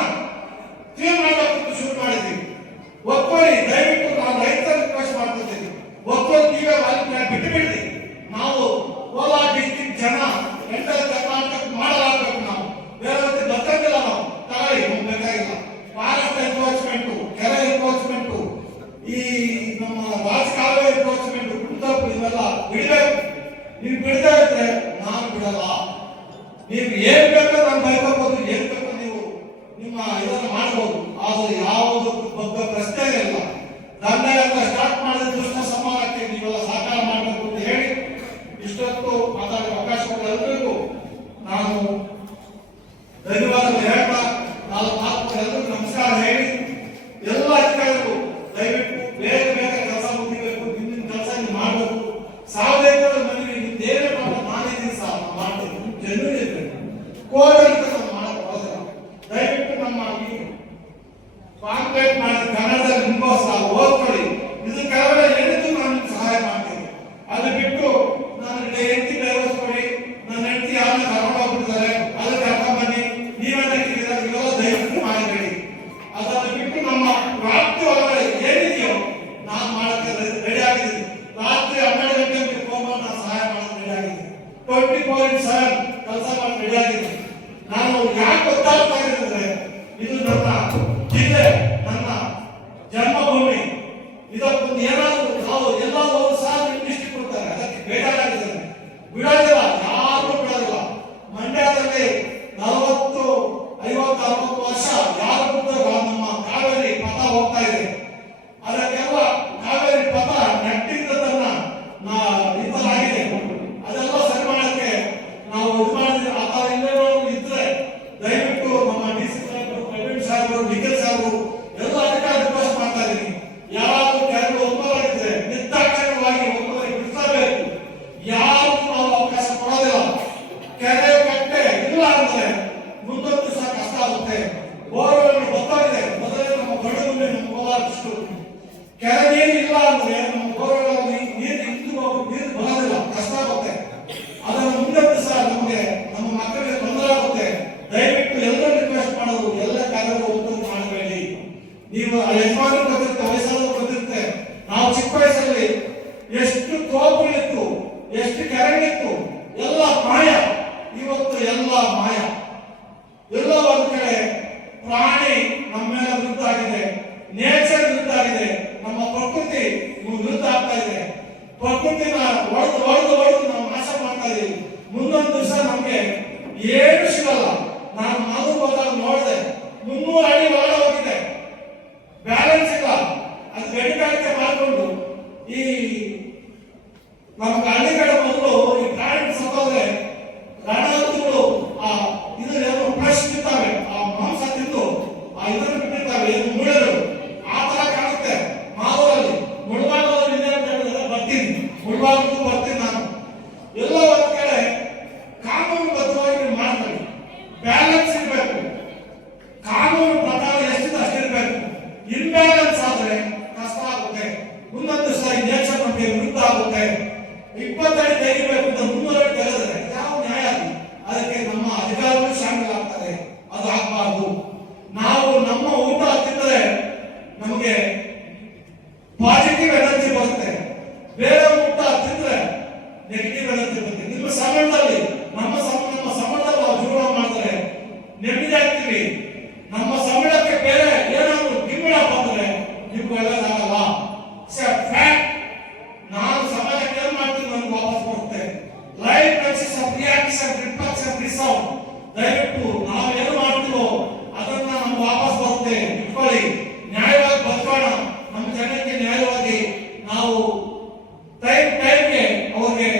ಕ್ಲೀನ್ ಮಾಡಬೇಕು ಶುರು ಮಾಡಿದ್ವಿ. ಒಬ್ಬರಿ ದಯವಿಟ್ಟು ನಾವು ರೈತರ ರಿಕ್ವೆಸ್ಟ್ ಮಾಡ್ಕೊತೀವಿ. ಒಬ್ಬರು ನೀವೇ ಬಿಟ್ಟು ಬಿಡ್ತೀವಿ. ನಾವು ಕೋಲಾರ ಡಿಸ್ಟ್ರಿಕ್ಟ್ ಜನ ಎಂಟರ್ ಕರ್ನಾಟಕ ಮಾಡಲಾಗಬೇಕು. ನಾವು ಬೇರೆ ಗೊತ್ತಿಲ್ಲ. ನಾವು ತಗೊಳ್ಳಿ, ನಮ್ಗೆ ಬೇಕಾಗಿಲ್ಲ. ಫಾರೆಸ್ಟ್ ಎನ್ಕ್ರೋಚ್ಮೆಂಟ್, ಕೆರೆ ಎನ್ಕ್ರೋಚ್ಮೆಂಟ್, ಈ ನಮ್ಮ ರಾಜಕಾಲುವೆ ಎನ್ಕ್ರೋಚ್ಮೆಂಟ್, ಕುಂತಪ್ಪು ಇವೆಲ್ಲ ಬಿಡಬೇಕು. ನೀವು ಬಿಡದೇ ಇದ್ರೆ ನಾನು ಬಿಡಲ್ಲ. ನೀವು ಏನ್ ಬೇಕೋ ನಾನು ಬೈಕೋಬಹುದು, ಏನ್ ಬೇಕೋ ನೀವು ನಿಮ್ಮ ಇದನ್ನು ಮಾಡಬಹುದು. ಆದ್ರೆ ಯಾವುದಕ್ಕೂ ಬಗ್ಗೆ ಪ್ರಶ್ನೆ ಇಲ್ಲ. ದಂಡಯಾತ್ರೆ ಸ್ಟಾರ್ಟ್ ಮಾಡಿದ ದುಷ್ಟ ಸಮಾಜಕ್ಕೆ ನೀವೆಲ್ಲ ಸಹಕಾರ ಮಾಡಬೇಕು ಅಂತ ಹೇಳಿ ಇಷ್ಟೊತ್ತು ಮಾತಾಡುವ ಅವಕಾಶ ಎಲ್ಲರಿಗೂ ನಾನು ಧನ್ಯವಾದಗಳು ಹೇಳ್ತಾ, ಎಲ್ಲರಿಗೂ ನಮಸ್ಕಾರ ಹೇಳಿ, ಎಲ್ಲ ಅಧಿಕಾರಿಗಳು ದಯವಿಟ್ಟು ಬೇಗ ಬೇಗ ಕೆಲಸ ಮುಗಿಬೇಕು. ನಿಮ್ಮಿನ ಕೆಲಸ ನೀವು ಮಾಡಬೇಕು. ಸಾರ್ವಜನಿಕರ ಮನೆಗೆ ನಿಮ್ದೇನೇ ಮಾಡೋ ನಾನೇ ಸಹ ಮಾಡ್ತೀನಿ. ಜನರು ಇರಬೇಕು. ಕೋರ್ಟ್ ಮಾಡಕ್ ಹೋದ್ರೆ ದಯವಿಟ್ಟು ನಮ್ಮ ಈ ಕಾಂಪ್ಲೇಂಟ್ ಮಾಡಿದ ಕನ್ನಡದಲ್ಲಿ ನಿಮಗೋಸ್ಕರ ಓದ್ಕೊಳ್ಳಿ. ಇದು ಕೆಳಗಡೆ ಏನಿದ್ರು ನಾನು ಸಹಾಯ ಮಾಡ್ತೀನಿ. ಅದು ಬಿಟ್ಟು ನಾನು ಹೆಂಡತಿ ಬೆಳೆಸ್ಕೊಳ್ಳಿ, ನನ್ನ ಹೆಂಡತಿ ಯಾರನ್ನ ಕರ್ಕೊಂಡು ಹೋಗ್ಬಿಡ್ತಾರೆ, ಅದು ಕರ್ಕೊಂಡ್ ಬನ್ನಿ, ನೀವೆಲ್ಲ ಇವೆಲ್ಲ ದಯವಿಟ್ಟು ಮಾಡಬೇಡಿ. ಅದನ್ನು ಬಿಟ್ಟು ನಮ್ಮ ರಾತ್ರಿ ಒಳಗಡೆ ಏನಿದೆಯೋ ನಾನು ಮಾಡಕ್ಕೆ ರೆಡಿ ಆಗಿದ್ದೀನಿ. ರಾತ್ರಿ 12 ಗಂಟೆ ಹೋಗ್ಬೋದು, ನಾನು ಸಹಾಯ ಮಾಡಕ್ಕೆ ರೆಡಿ ಆಗಿದ್ದೀನಿ. 24/7 ಕೆಲಸ ಮಾಡಕ್ಕೆ ರೆಡಿ ಆಗಿದ್ದೀನಿ. ನಾನು ಯಾಕೆ ಗೊತ್ತಾಗ್ತಾ ಇದ್ರೆ ಇದು ನನ್ನ ಜಿಲ್ಲೆ, ನನ್ನ ಜನ್ಮಭೂಮಿ. ಇದಕ್ಕೊಂದು ಏನಾದ್ರು ನಾವು ಎಲ್ಲ ಸಾಲ ಡಿಸ್ಟ್ರಿಕ್ಟ್ ಕೊಡ್ತಾರೆ, ಅದಕ್ಕೆ ಬೇಜಾರಾಗಿದ್ದಾರೆ. ಬಿಡೋದಿಲ್ಲ, ಯಾರು ಬಿಡೋದಿಲ್ಲ. ಮಂಡ್ಯದಲ್ಲಿ 40, 50, 60 ವರ್ಷ ಯಾರು ಬಿಡ್ತಾರೋ ನಮ್ಮ ಕಾವೇರಿ ಪಥ ಹೋಗ್ತಾ ಇದೆ. ಅದಕ್ಕೆಲ್ಲ ಕಾವೇರಿ ಪಥ ನೆಟ್ಟಿದ್ದದನ್ನ ಇದ್ದಾಗಿದೆ. ಅದೆಲ್ಲ ಸರಿ ಮಾಡಕ್ಕೆ ನಾವು ಇದು ಮಾಡಿದ್ರೆ ಆ ಥರ ಇನ್ನೇನೋ ಇದ್ರೆ ದಯವಿಟ್ಟು ನಮ್ಮ ಡಿಸಿ ಸಾಹೇಬರು, ಪ್ರವೀಣ್ ಸಾಹೇಬರು, ನಿಖಿಲ್ ಸಾಹೇಬರು ಎಲ್ಲ ಅಧಿಕಾರಿ ರಿಕ್ವೆಸ್ಟ್ ಮಾಡ್ತಾ ಇದ್ದೀನಿ. ಯಾರಾದ್ರೂ ಕೆರೆಗಳು ಒಪ್ಪಲಾಗಿದ್ರೆ ನಿರ್ದಾಕ್ಷಿಣ್ಯವಾಗಿ ಒಪ್ಪಲಾಗಿ ಬಿಡಿಸಬೇಕು. ಯಾರು ನಾವು ಅವಕಾಶ ಕೊಡೋದಿಲ್ಲ. ಕೆರೆ ಕಟ್ಟೆ ಇಲ್ಲ ಅಂದ್ರೆ ಮುಂದೊಂದು ದಿವಸ ಕಷ್ಟ ಆಗುತ್ತೆ. ಬೋರ್ವೆಲ್ ಗೊತ್ತಾಗಿದೆ. ಮೊದಲೇ ನಮ್ಮ ಬಡಗುಂಬೆ, ನಮ್ಮ ಕೋಲಾರ ಕೆರೆ ನೀರು ಇಲ್ಲ ಅಂದ್ರೆ ನಮ್ಮ ಬೋರ್ವೆಲ್ ನೀರು ನೀರು ಬರೋದಿಲ್ಲ, ಕಷ್ಟ ಆಗುತ್ತೆ. ಅದನ್ನು ಮುಂದೆ ದಿವಸ ನಮಗೆ ನಮ್ಮ ಮಕ್ಕಳಿಗೆ ತೊಂದರೆ ಆಗುತ್ತೆ. ದಯವಿಟ್ಟು ಎಲ್ಲರೂ ರಿಕ್ವೆಸ್ಟ್ ಮಾಡೋದು, ಎಲ್ಲ ಕಾರ್ಯಗಳು ಒಪ್ಪಂದ ಮಾಡಬೇಡಿ. ನೀವು ಯಜಮಾನರು ಗೊತ್ತಿರುತ್ತೆ, ವಯಸ್ಸಾದ್ರು ಗೊತ್ತಿರುತ್ತೆ. ನಾವು ಚಿಕ್ಕ ವಯಸ್ಸಲ್ಲಿ ಎಷ್ಟು ತೋಪುಗಳಿತ್ತು, ಎಷ್ಟು ಕೆರೆಗಳಿತ್ತು, ಎಲ್ಲ ಮಾಯ. ಇವತ್ತು ಎಲ್ಲ ಮಾಯ. ಎಲ್ಲ ಒಂದ್ ಕಡೆ ಪ್ರಾಣಿ ನಮ್ಮ ಮೇಲೆ ವಿರುದ್ಧ ಆಗಿದೆ, ನೇಚರ್ ವಿರುದ್ಧ ಆಗಿದೆ, ನಮ್ಮ ಪ್ರಕೃತಿ ವಿರುದ್ಧ ಆಗ್ತಾ ಇದೆ. ಪ್ರಕೃತಿನ ಒಡೆದು ನಾವು ನಾಶ ಮಾಡ್ತಾ ಇದೀವಿ. ಮುಂದೊಂದು ದಿವಸ ನಮ್ಗೆ ಏನು ಸಿಗಲ್ಲ. ನಾನು ಹೋದಾಗ ನೋಡಿದೆ, 300 ಅಡಿ ಒಳಗೆ ಹೋಗಿದೆ, ಬ್ಯಾಲೆನ್ಸ್ ಇಲ್ಲ. ಅದು ಗಡಿಗಾರಿಕೆ ಮಾಡಿಕೊಂಡು ಈ ನಮ್ಮ ಹಳ್ಳಿ ಕಡೆ ಮೊದಲು ಈ ಪ್ರಾಣಿ ಸತ್ತೋದ್ರೆ ರಣಹದ್ದುಗಳು ಇದು ಏನು ಫ್ರೆಶ್ ತಿಂತಾವೆ, ಆ ಮಾಂಸ ತಿಂದು ಇದನ್ನು ಬಿಟ್ಟಿರ್ತಾವೆ, ಏನು ಮೂಳೆಗಳು ಆ ತರ ಕಾಣುತ್ತೆ. ಮಾವೂರಲ್ಲಿ ಮುಳುಬಾಗದಲ್ಲಿ ಇದೆ ಅಂತ ಹೇಳಿದ್ರೆ ಬರ್ತೀನಿ, ಮುಳುಬಾಗಕ್ಕೂ ಬರ್ತೀನಿ ನಾನು. ಎಲ್ಲ ಒಂದ್ ಕಡೆ ಕಾನೂನು ಬದ್ಧವಾಗಿ ಮಾಡ್ತಾರೆ. ಬ್ಯಾಲೆನ್ಸ್ ಇರಬೇಕು. ಕಾನೂನು ಪ್ರಕಾರ ಎಷ್ಟಿದೆ ಅಷ್ಟಿರ್ಬೇಕು. ಇಂಬ್ಯಾಲೆನ್ಸ್ ಆದ್ರೆ ಕಷ್ಟ ಆಗುತ್ತೆ. ಮುಂದೊಂದು ದಿವಸ ನೇಚರ್ ನಮಗೆ ವಿರುದ್ಧ ಆಗುತ್ತೆ. 20 ಅಡಿ ತೆಗಿಬೇಕು ಅಂತ 300 ಅಡಿ ತೆಗೆದ್ರೆ ಯಾವ ನ್ಯಾಯ ಅದು? ಅದಕ್ಕೆ ನಮ್ಮ ಅಧಿಕಾರಿಗಳು ಶಾಮಿಲ್ ಆಗ್ತಾರೆ. ಅದು ಆಗ್ಬಾರ್ದು. ನಾವು ನಮ್ಮ ಊಟ ತಿಂದರೆ ನಮಗೆ ಪಾಸಿಟಿವ್ ಎನರ್ಜಿ ಬರುತ್ತೆ, ಬೇರೆ ಊಟ ತಿಂದ್ರೆ ನೆಗೆಟಿವ್ ಎನರ್ಜಿ ಬರುತ್ತೆ. ನಿಮ್ಮ ಸಮಾಜದಲ್ಲಿ ನಮ್ಮ ಸಮಾಜದಲ್ಲಿ ನಾವು ಜೀವನ ಮಾಡಿದ್ರೆ ನೆಮ್ಮದಿ ಆಗ್ತೀವಿ. ನಮ್ಮ ಸಮಾಜಕ್ಕೆ ಬೇರೆ ಏನಾದ್ರು ಗಿಮ್ಮಿಡ ಬಂದ್ರೆ ನಿಮ್ಗೆ ಒಳ್ಳೇದಾಗಲ್ಲ. ನಾನು ಸಮಾಜಕ್ಕೆ ಏನ್ ಮಾಡ್ತೀನಿ ನನಗೆ ವಾಪಸ್ ಬರುತ್ತೆ. Life process of reaction, reflection, resound. ದಯವಿಟ್ಟು ನಾವು ಏನು ಮಾಡ್ತೀವೋ ಅದನ್ನ ನಮ್ಗೆ ವಾಪಸ್ ಬರುತ್ತೆ. ಇಟ್ಕೊಳ್ಳಿ, ನ್ಯಾಯವಾಗಿ ಬದುಕೋಣ. ನಮ್ಮ ಜನಕ್ಕೆ ನ್ಯಾಯವಾಗಿ ನಾವು ಟೈಮ್ಗೆ ಅವ್ರಿಗೆ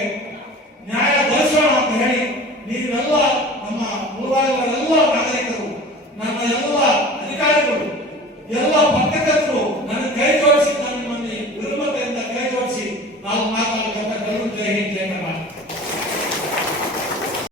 ಪಠ್ಯಕರ್ತರು